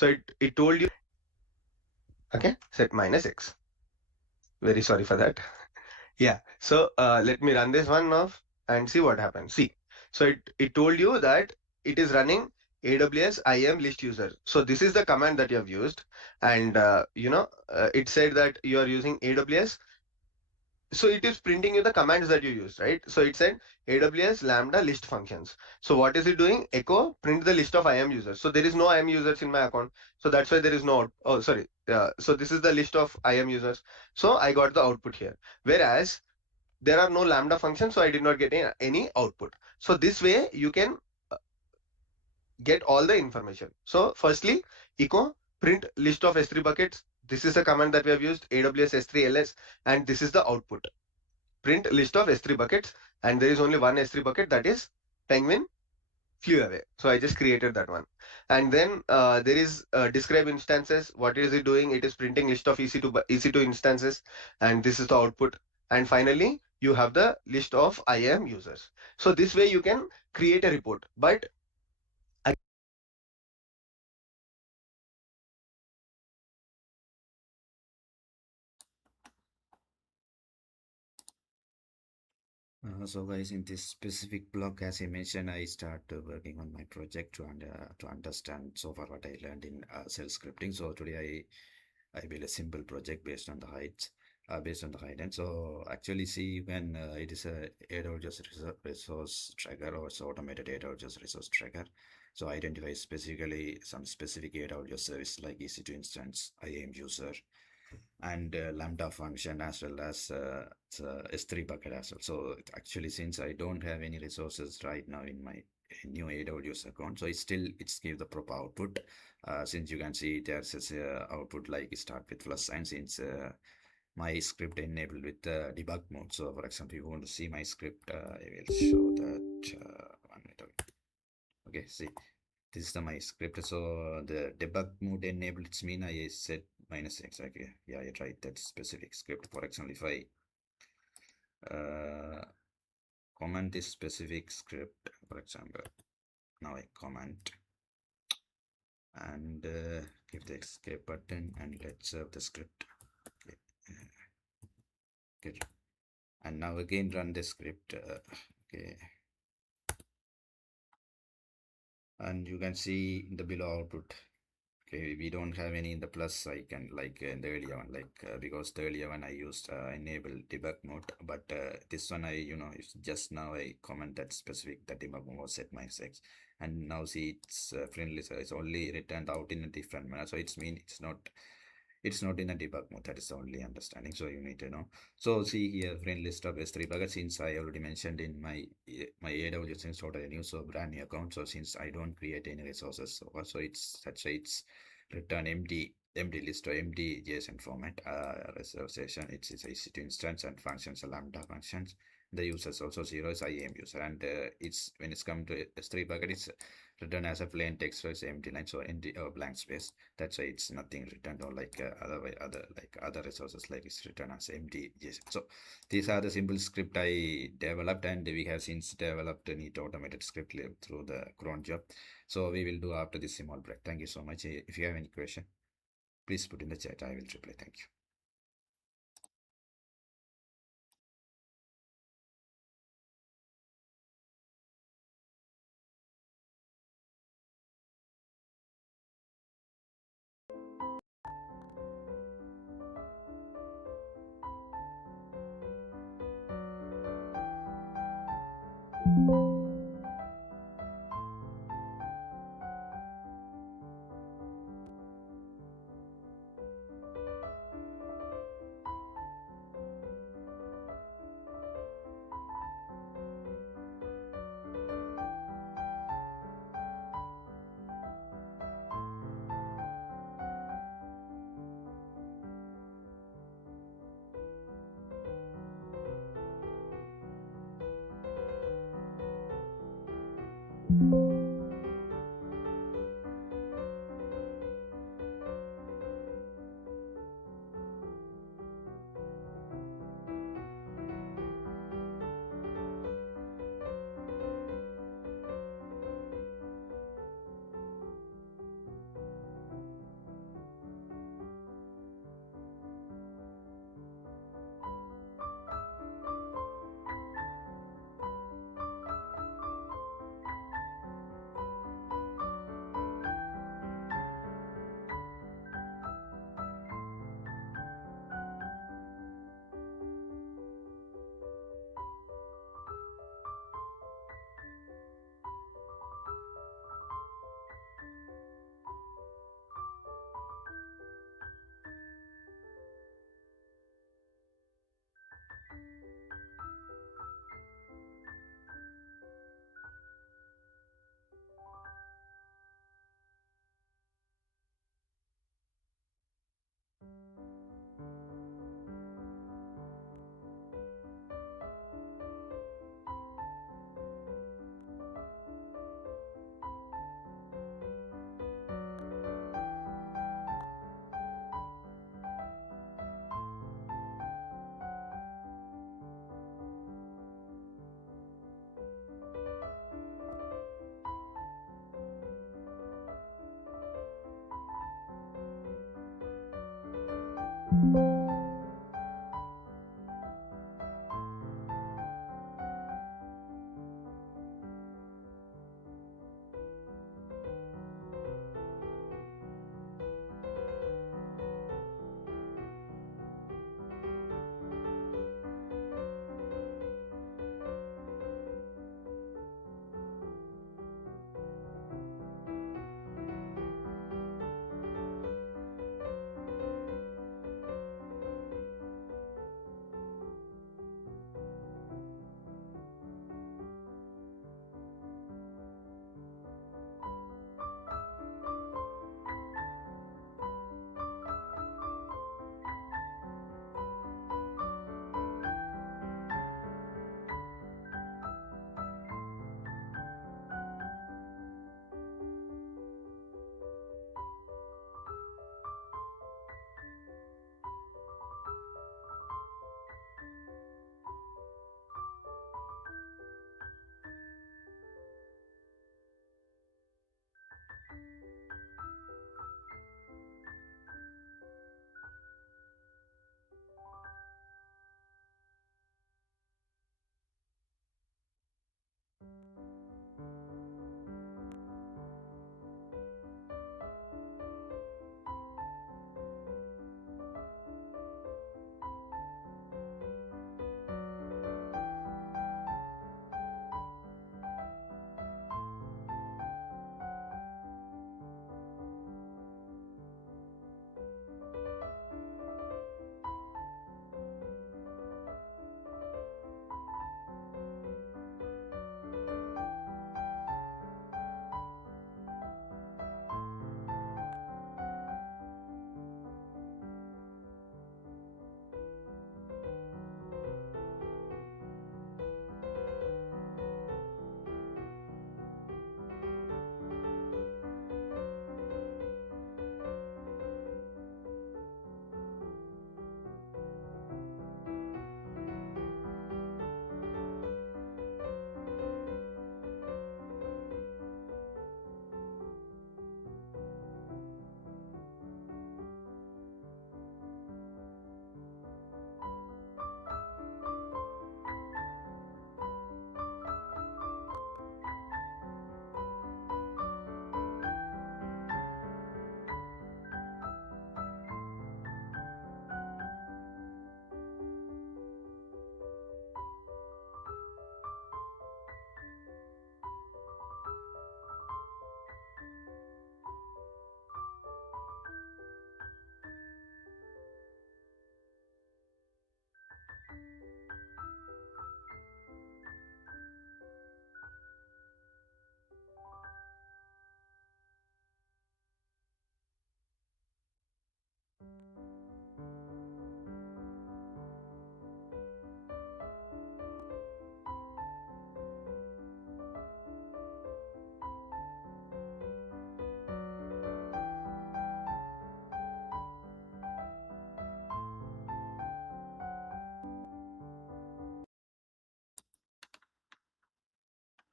So it told you, okay, set minus x. Very sorry for that. Yeah. So let me run this one off and see what happens. See, so it told you that it is running AWS IAM list user. So this is the command that you have used, and it said that you are using AWS. So it is printing you the commands that you use, right? So it said AWS Lambda list functions. So what is it doing? Echo print the list of IAM users. So there is no IAM users in my account. So that's why there is no oh sorry. So this is the list of IAM users. So I got the output here. Whereas there are no Lambda functions, so I did not get any output. So this way you can uh, get all the information. So firstly, echo print list of S3 buckets. This is a command that we have used, AWS S3 LS, and this is the output. Print list of S3 buckets, and there is only one S3 bucket, that is Penguin flew away. So I just created that one. And then there is describe instances. What is it doing? It is printing list of EC2 instances, and this is the output. And finally, you have the list of IAM users. So this way you can create a report. But So guys, in this specific block, as I mentioned, I start working on my project to understand so far what I learned in cell scripting. So today I build a simple project based on the heights, based on the height. And so actually see when it is a AWS resource tracker or it's automated AWS resource tracker. So identify specifically some specific AWS service like EC2 instance, IAM user, and lambda function as well as S3 bucket as well. So actually, since I don't have any resources right now in my new AWS account, so it's give the proper output. Since you can see there's this output like start with plus sign, since my script enabled with debug mode. So for example, if you want to see my script, I will show that one minute. Okay, see, this is the my script. So the debug mode enabled, it's mean I set minus x. Okay, yeah, you tried that specific script. For example, if I comment this specific script, for example, now I comment and give the escape button and let's save the script. Okay. Good. And now again run the script. Okay, and you can see in the below output. Okay, we don't have any in the plus icon like in the earlier one, like because the earlier one I used enable debug mode, but this one it's just now I comment that specific that debug mode was set minus x, and now see it's friendly, so it's only returned out in a different manner. So it's mean it's not in a debug mode. That is the only understanding. So you need to know. So see here, friend list of S3 buckets. Since I already mentioned in my AWS installed a new so brand new account. So since I don't create any resources, so it's that's why it's return empty list or empty JSON format. Reservation. It's a EC2 instance and functions lambda functions. The users also zero is IAM user, and it's when it's come to S3 bucket, it's written as a plain text, so it's empty line, so empty or blank space. That's why it's nothing returned, or like other resources like it's written as empty JSON. So these are the simple script I developed, and we have since developed a neat automated script through the cron job. So we will do after this small break. Thank you so much. If you have any question, please put in the chat. I will reply. Thank you.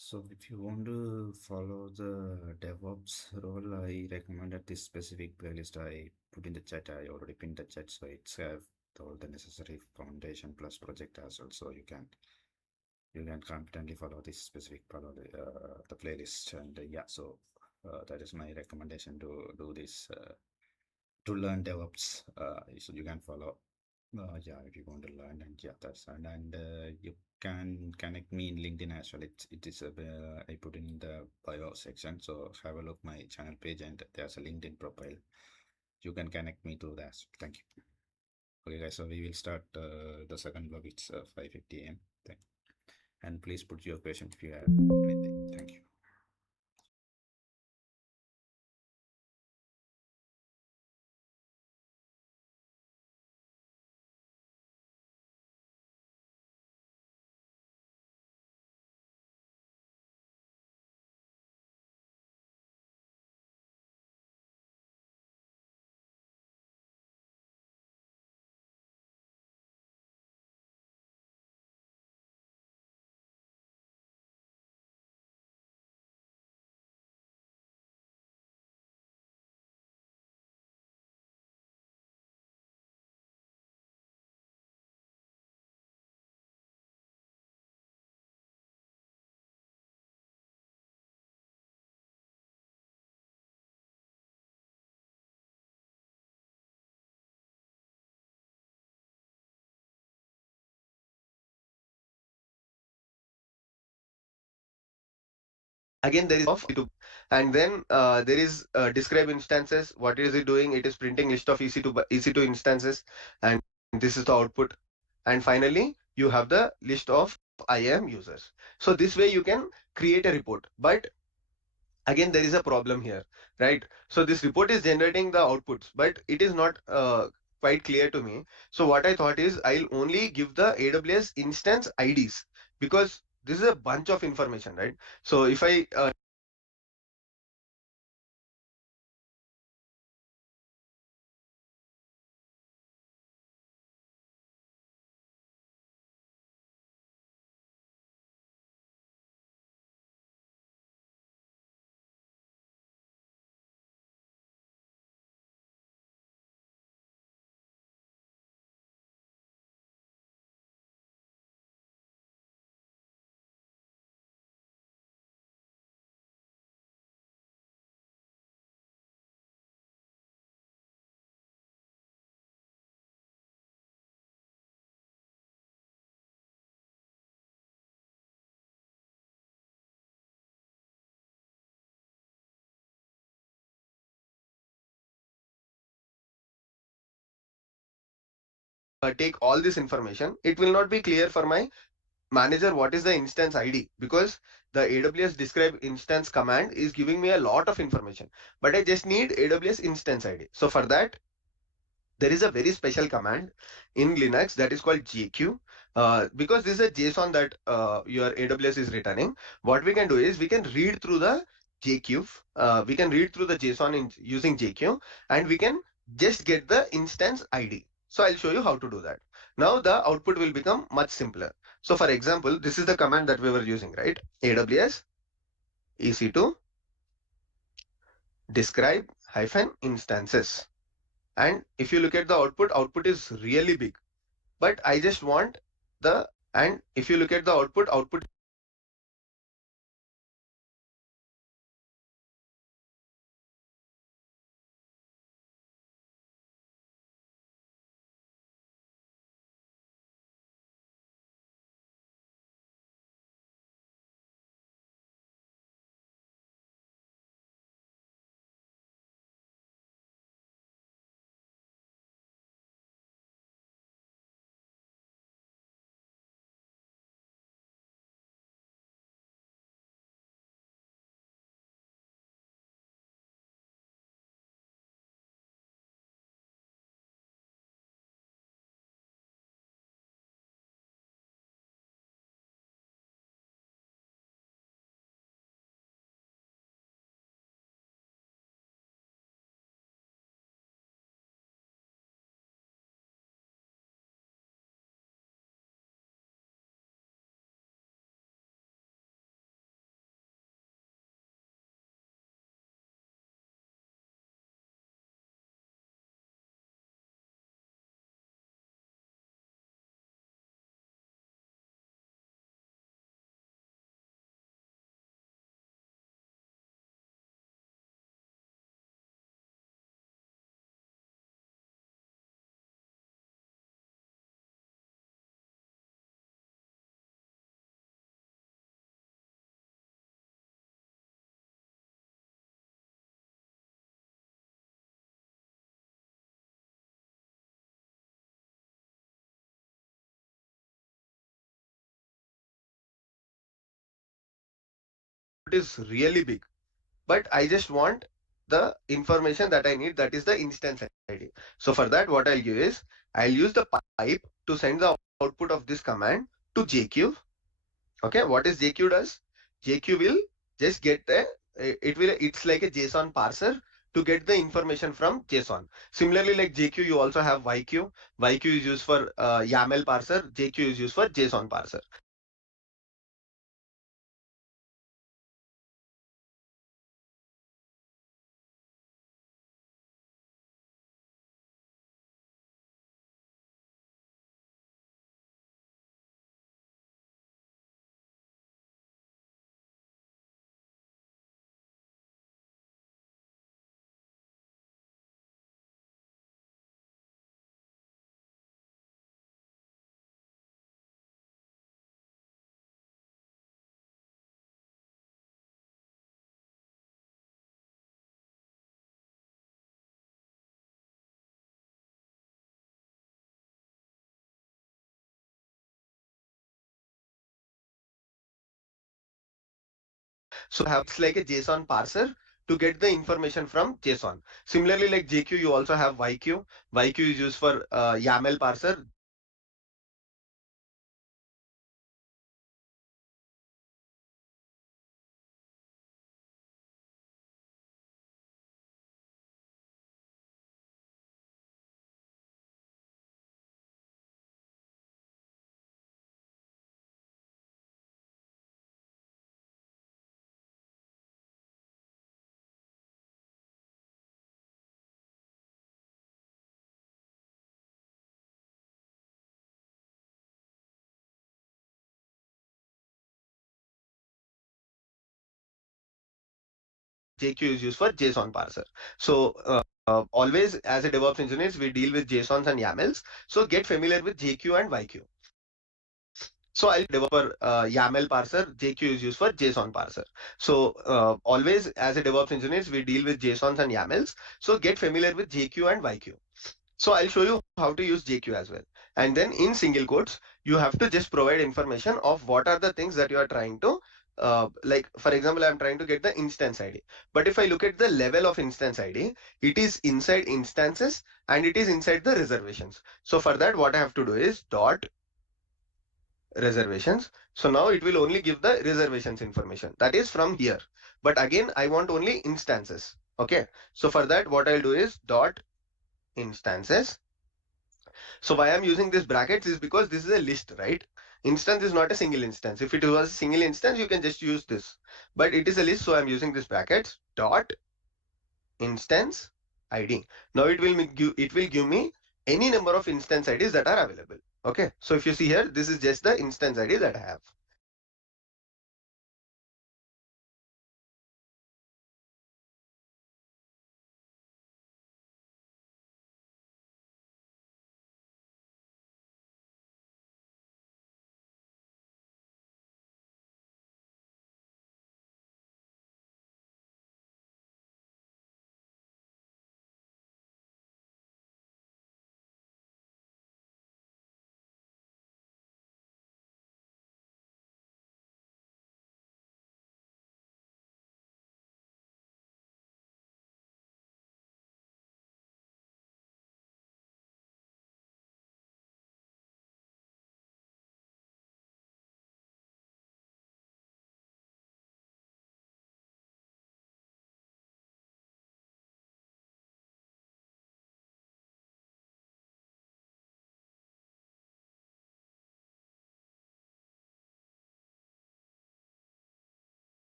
So if you want to follow the DevOps role, I recommended this specific playlist I put in the chat. I already pinned the chat, so it's have all the necessary foundation plus project as well. So you can confidently follow this specific follow the playlist. And yeah, so that is my recommendation to do this to learn DevOps. So you can follow. Yeah, if you want to learn, and yeah, that's and you can connect me in LinkedIn as well. It is I put in the bio section, so have a look my channel page, and there's a LinkedIn profile. You can connect me to that. Thank you. Okay, guys. So we will start the second blog. It's 5:50 a.m. And please put your question if you have anything. Thank you. Again, there is of EC2, and then there is describe instances. What is it doing? It is printing list of EC2 instances, and this is the output. And finally, you have the list of IAM users. So this way you can create a report. But again, there is a problem here, right? So this report is generating the outputs, but it is not quite clear to me. So what I thought is I'll only give the AWS instance IDs, because this is a bunch of information, right? So if I take all this information, it will not be clear for my manager what is the instance ID, because the AWS describe instance command is giving me a lot of information, but I just need AWS instance ID. So for that, there is a very special command in Linux that is called JQ. Because this is a JSON that your AWS is returning. What we can do is we can read through the JQ. We can read through the JSON using JQ, and we can just get the instance ID. So I'll show you how to do that. Now the output will become much simpler. So for example, this is the command that we were using, right? AWS EC2 describe hyphen instances. And if you look at the output is really big. But I just want and if you look at the output is really big. But I just want the information that I need, that is the instance ID. So for that, what I'll do is I'll use the pipe to send the output of this command to JQ. Okay, what is JQ does? JQ will just get it's like a JSON parser to get the information from JSON. Similarly, like JQ, you also have YQ. YQ is used for YAML parser. JQ is used for JSON parser. So it's like a JSON parser to get the information from JSON. Similarly, like JQ, you also have YQ. YQ is used for YAML parser. JQ is used for JSON parser. So always as a DevOps engineers, we deal with JSONs and YAMLs. So get familiar with JQ and YQ. So I'll developer YAML parser. JQ is used for JSON parser. So always as a DevOps engineers, we deal with JSONs and YAMLs. So get familiar with JQ and YQ. So I'll show you how to use JQ as well. And then in single quotes, you have to just provide information of what are the things that you are trying to, like for example, I'm trying to get the instance ID. But if I look at the level of instance ID, it is inside instances and it is inside the reservations. So for that, what I have to do is dot reservations. So now it will only give the reservations information that is from here. But again, I want only instances. Okay. So for that, what I'll do is dot instances. So why I'm using this brackets is because this is a list, right? Instance is not a single instance. If it was a single instance, you can just use this. But it is a list, so I'm using this brackets dot instance ID. Now it will give me any number of instance IDs that are available. Okay. So if you see here, this is just the instance ID that I have.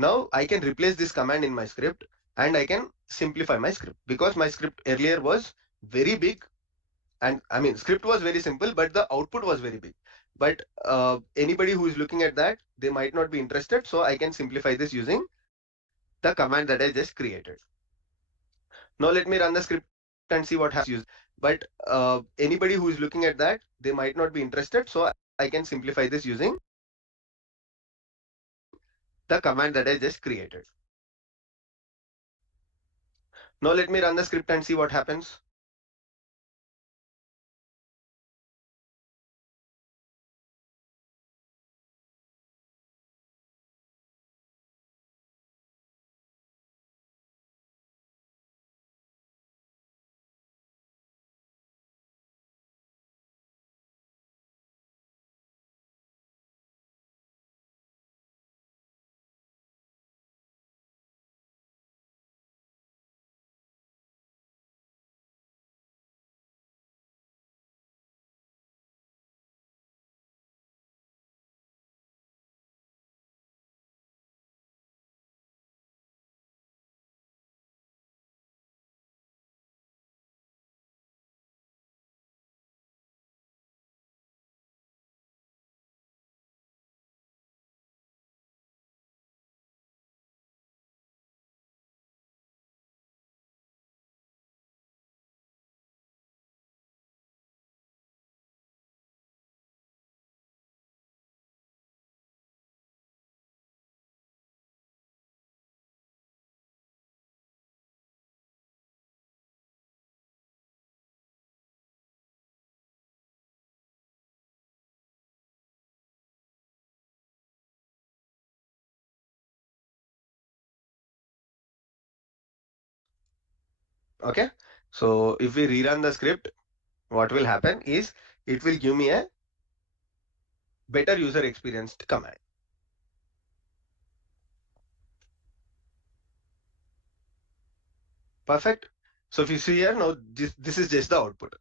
Now I can replace this command in my script and I can simplify my script because my script earlier was very big and I mean script was very simple but the output was very big. But anybody who is looking at that, they might not be interested. So I can simplify this using the command that I just created. Now let me run the script and see what happens using. But anybody who is looking at that, they might not be interested. So I can simplify this using the command that I just created. Now let me run the script and see what happens. Okay. So if we rerun the script, what will happen is it will give me a better user experience command. Perfect. So if you see here now, this is just the output.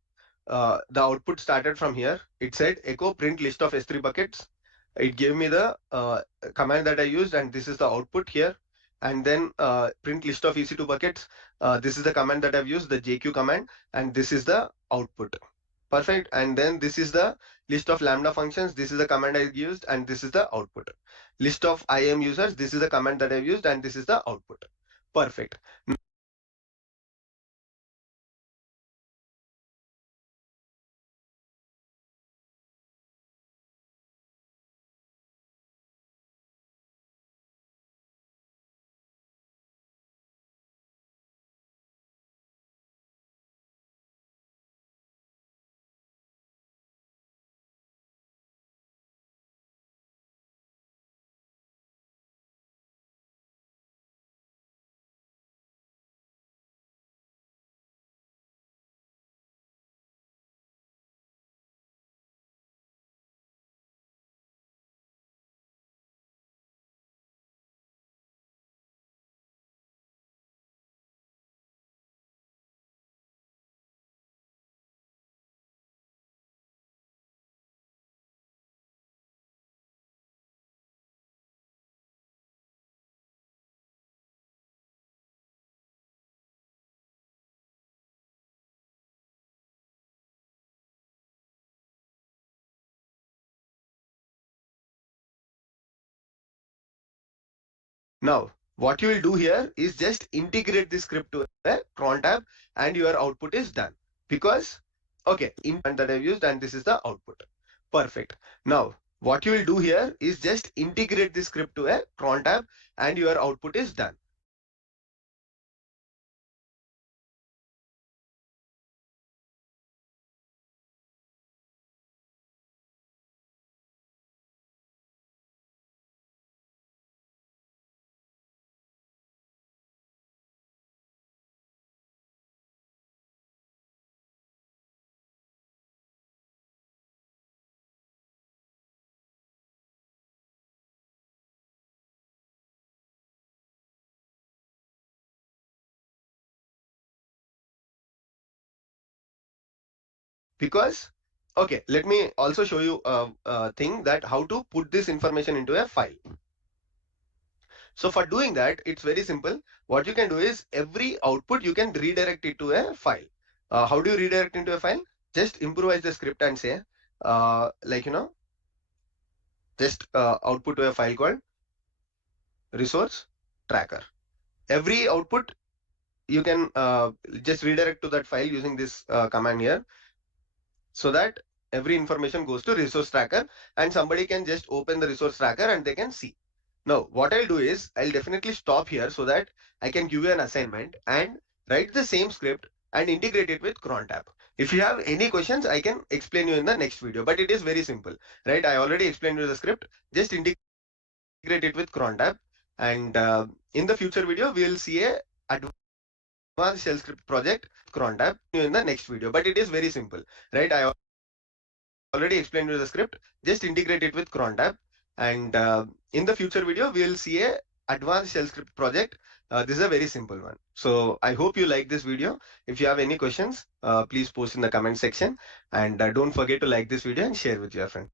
The output started from here. It said echo print list of S3 buckets. It gave me the command that I used, and this is the output here. And then print list of EC2 buckets. This is the command that I've used, the JQ command, and this is the output. Perfect. And then this is the list of Lambda functions. This is the command I used, and this is the output. List of IAM users. This is the command that I've used, and this is the output. Perfect. Now, what you will do here is just integrate this script to a cron tab and your output is done. Because, okay, in that I've used and this is the output. Perfect. Now, what you will do here is just integrate this script to a cron tab and your output is done. Because, okay, let me also show you a thing that how to put this information into a file. So for doing that, it's very simple. What you can do is every output you can redirect it to a file. How do you redirect into a file? Just improvise the script and say, like, just output to a file called resource tracker. Every output you can just redirect to that file using this command here, so that every information goes to resource tracker and somebody can just open the resource tracker and they can see. Now, what I'll do is I'll definitely stop here so that I can give you an assignment and write the same script and integrate it with cron tab. If you have any questions, I can explain you in the next video, but it is very simple, right? I already explained you the script. Just integrate it with cron tab, and in the future video, we will see a advanced shell script project cron tab in the next video, but it is very simple, right? I already explained you the script. Just integrate it with cron tab, and in the future video we will see a advanced shell script project. This is a very simple one. So I hope you like this video. If you have any questions, please post in the comment section, and don't forget to like this video and share with your friends.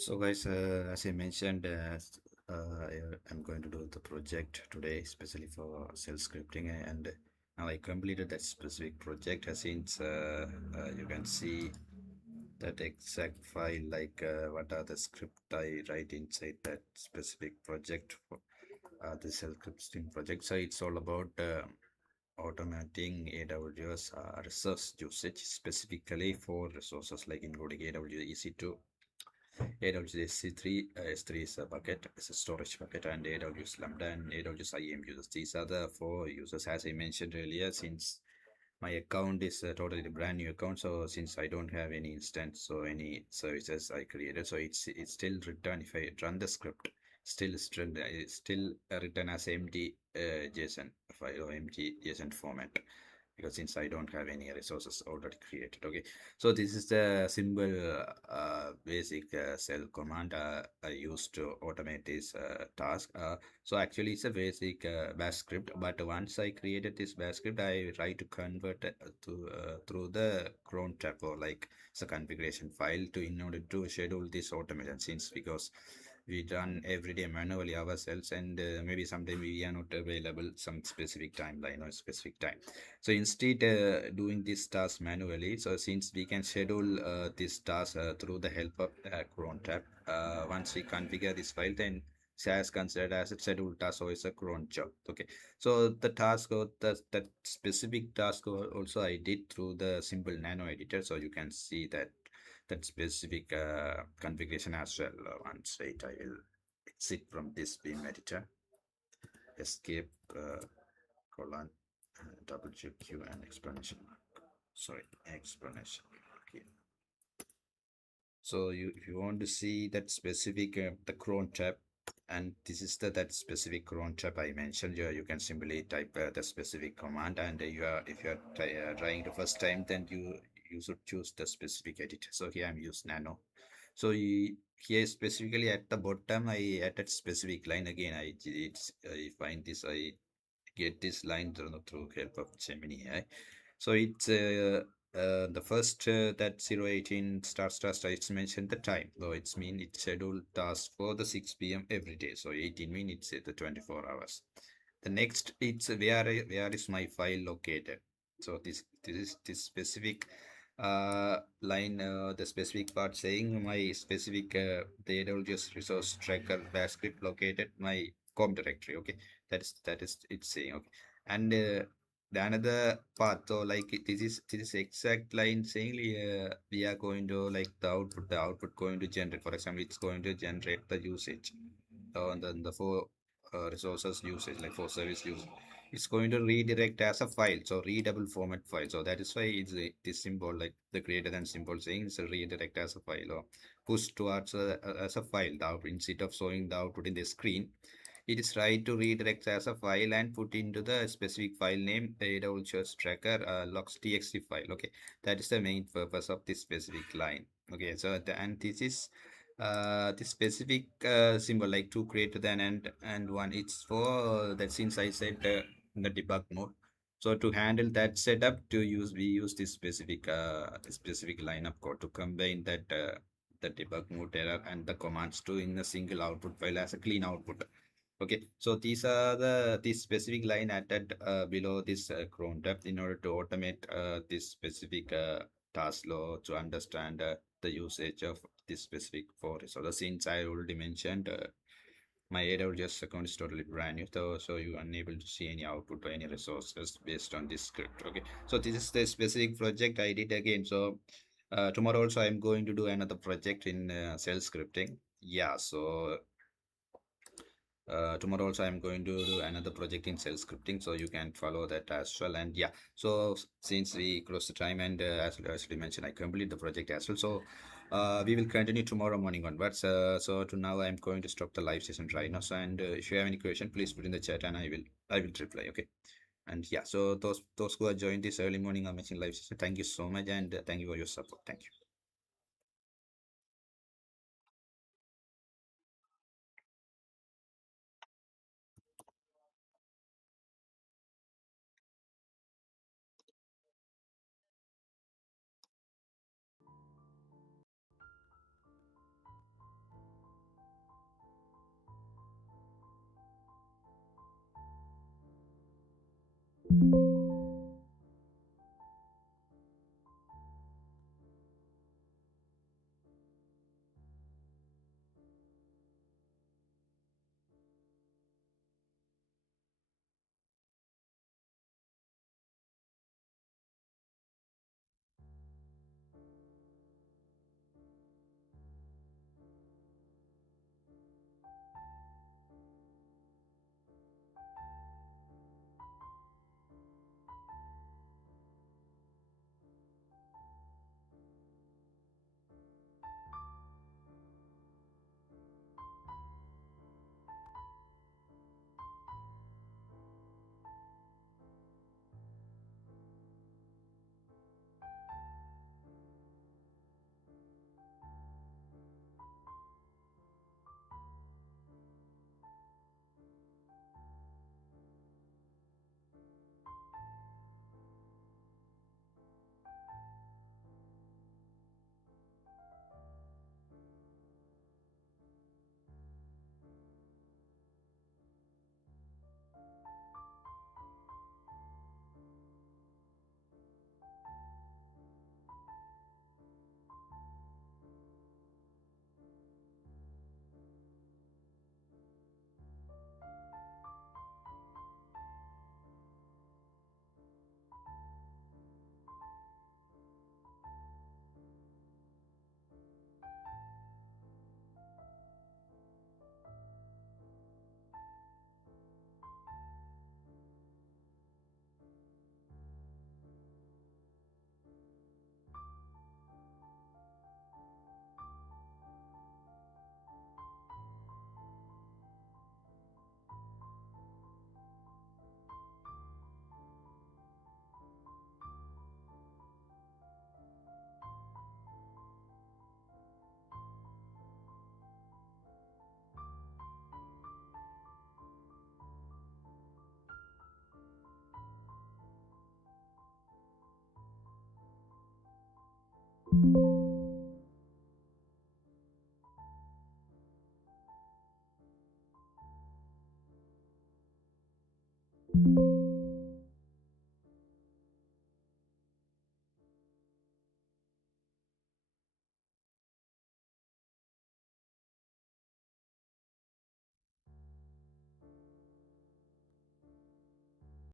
So guys, as I mentioned, I'm going to do the project today, especially for sales scripting, and now I completed that specific project. Since you can see that exact file, like what are the script I write inside that specific project, the sales scripting project. So it's all about automating AWS resource usage, specifically for resources like including AWS EC2, AWS S3, S3 is a bucket, it's a storage bucket, and AWS Lambda and AWS IAM users. These are the four users, as I mentioned earlier. Since my account is a totally brand new account, so since I don't have any instance or any services I created, so it's still written. If I run the script, still written as empty JSON file or empty JSON format, because since I don't have any resources already created. Okay, so this is the simple basic cell command I use to automate this task. So actually it's a basic bash script, but once I created this bash script, I try to convert it through the cron tab, or like it's a configuration file, to in order to schedule this automation, since because we run every day manually ourselves, and maybe sometime we are not available some specific timeline or specific time. So instead doing this task manually, so since we can schedule this task through the help of cron tab, once we configure this file, then SAS considered as a scheduled task, or it's a cron job. Okay, so the task or that specific task also I did through the simple nano editor, so you can see that specific configuration as well. Once wait, I will exit from this beam editor, escape, colon, WQ and explanation mark. Sorry, explanation mark here. So if you want to see that specific the cron tab, and this is that specific cron tab I mentioned, you can simply type the specific command, and if you are trying the first time, then you should choose the specific editor. So here I'm using nano. So here specifically at the bottom I added specific line again. I find this, I get this line through help of Gemini AI. So it's the first that 018 star it's mentioned the time. So it's mean it's scheduled task for the 6 p.m. every day. So 18 mean it's the 24 hours. The next it's where is my file located. So this specific line, the specific part saying my specific the AWS resource tracker bash script located my com directory. Okay, that is it's saying. Okay, and the another part, so like this is exact line saying we are going to like the output going to generate, for example, it's going to generate the usage and then the four resources usage, like for service use, it's going to redirect as a file, so readable format file. So that is why it's this symbol, like the greater than symbol saying it's a redirect as a file, or push towards as a file, the output, instead of showing the output in the screen, it is right to redirect as a file and put into the specific file name AWS tracker logs.txt file. Okay, that is the main purpose of this specific line. Okay, so and this is this specific symbol, like two greater than and one, it's for that, since I said in the debug mode. So to handle that setup, we use this specific line of code to combine that the debug mode error and the commands to in a single output file as a clean output. Okay, so these are this specific line added below this cron tab in order to automate this specific task law to understand the usage of this specific for resource. Since I already mentioned, my AWS account is totally brand new, so you are unable to see any output or any resources based on this script. Okay, so this is the specific project I did again. So tomorrow also I'm going to do another project in cell scripting. Yeah, so tomorrow also I'm going to do another project in cell scripting, so you can follow that as well. And yeah, so since we close the time, and as we mentioned, I complete the project as well, so we will continue tomorrow morning onwards. So to now I'm going to stop the live session right now. So, and if you have any question, please put in the chat and I will reply. Okay, and yeah, so those who are joined this early morning amazing live session, thank you so much, and thank you for your support. Thank you.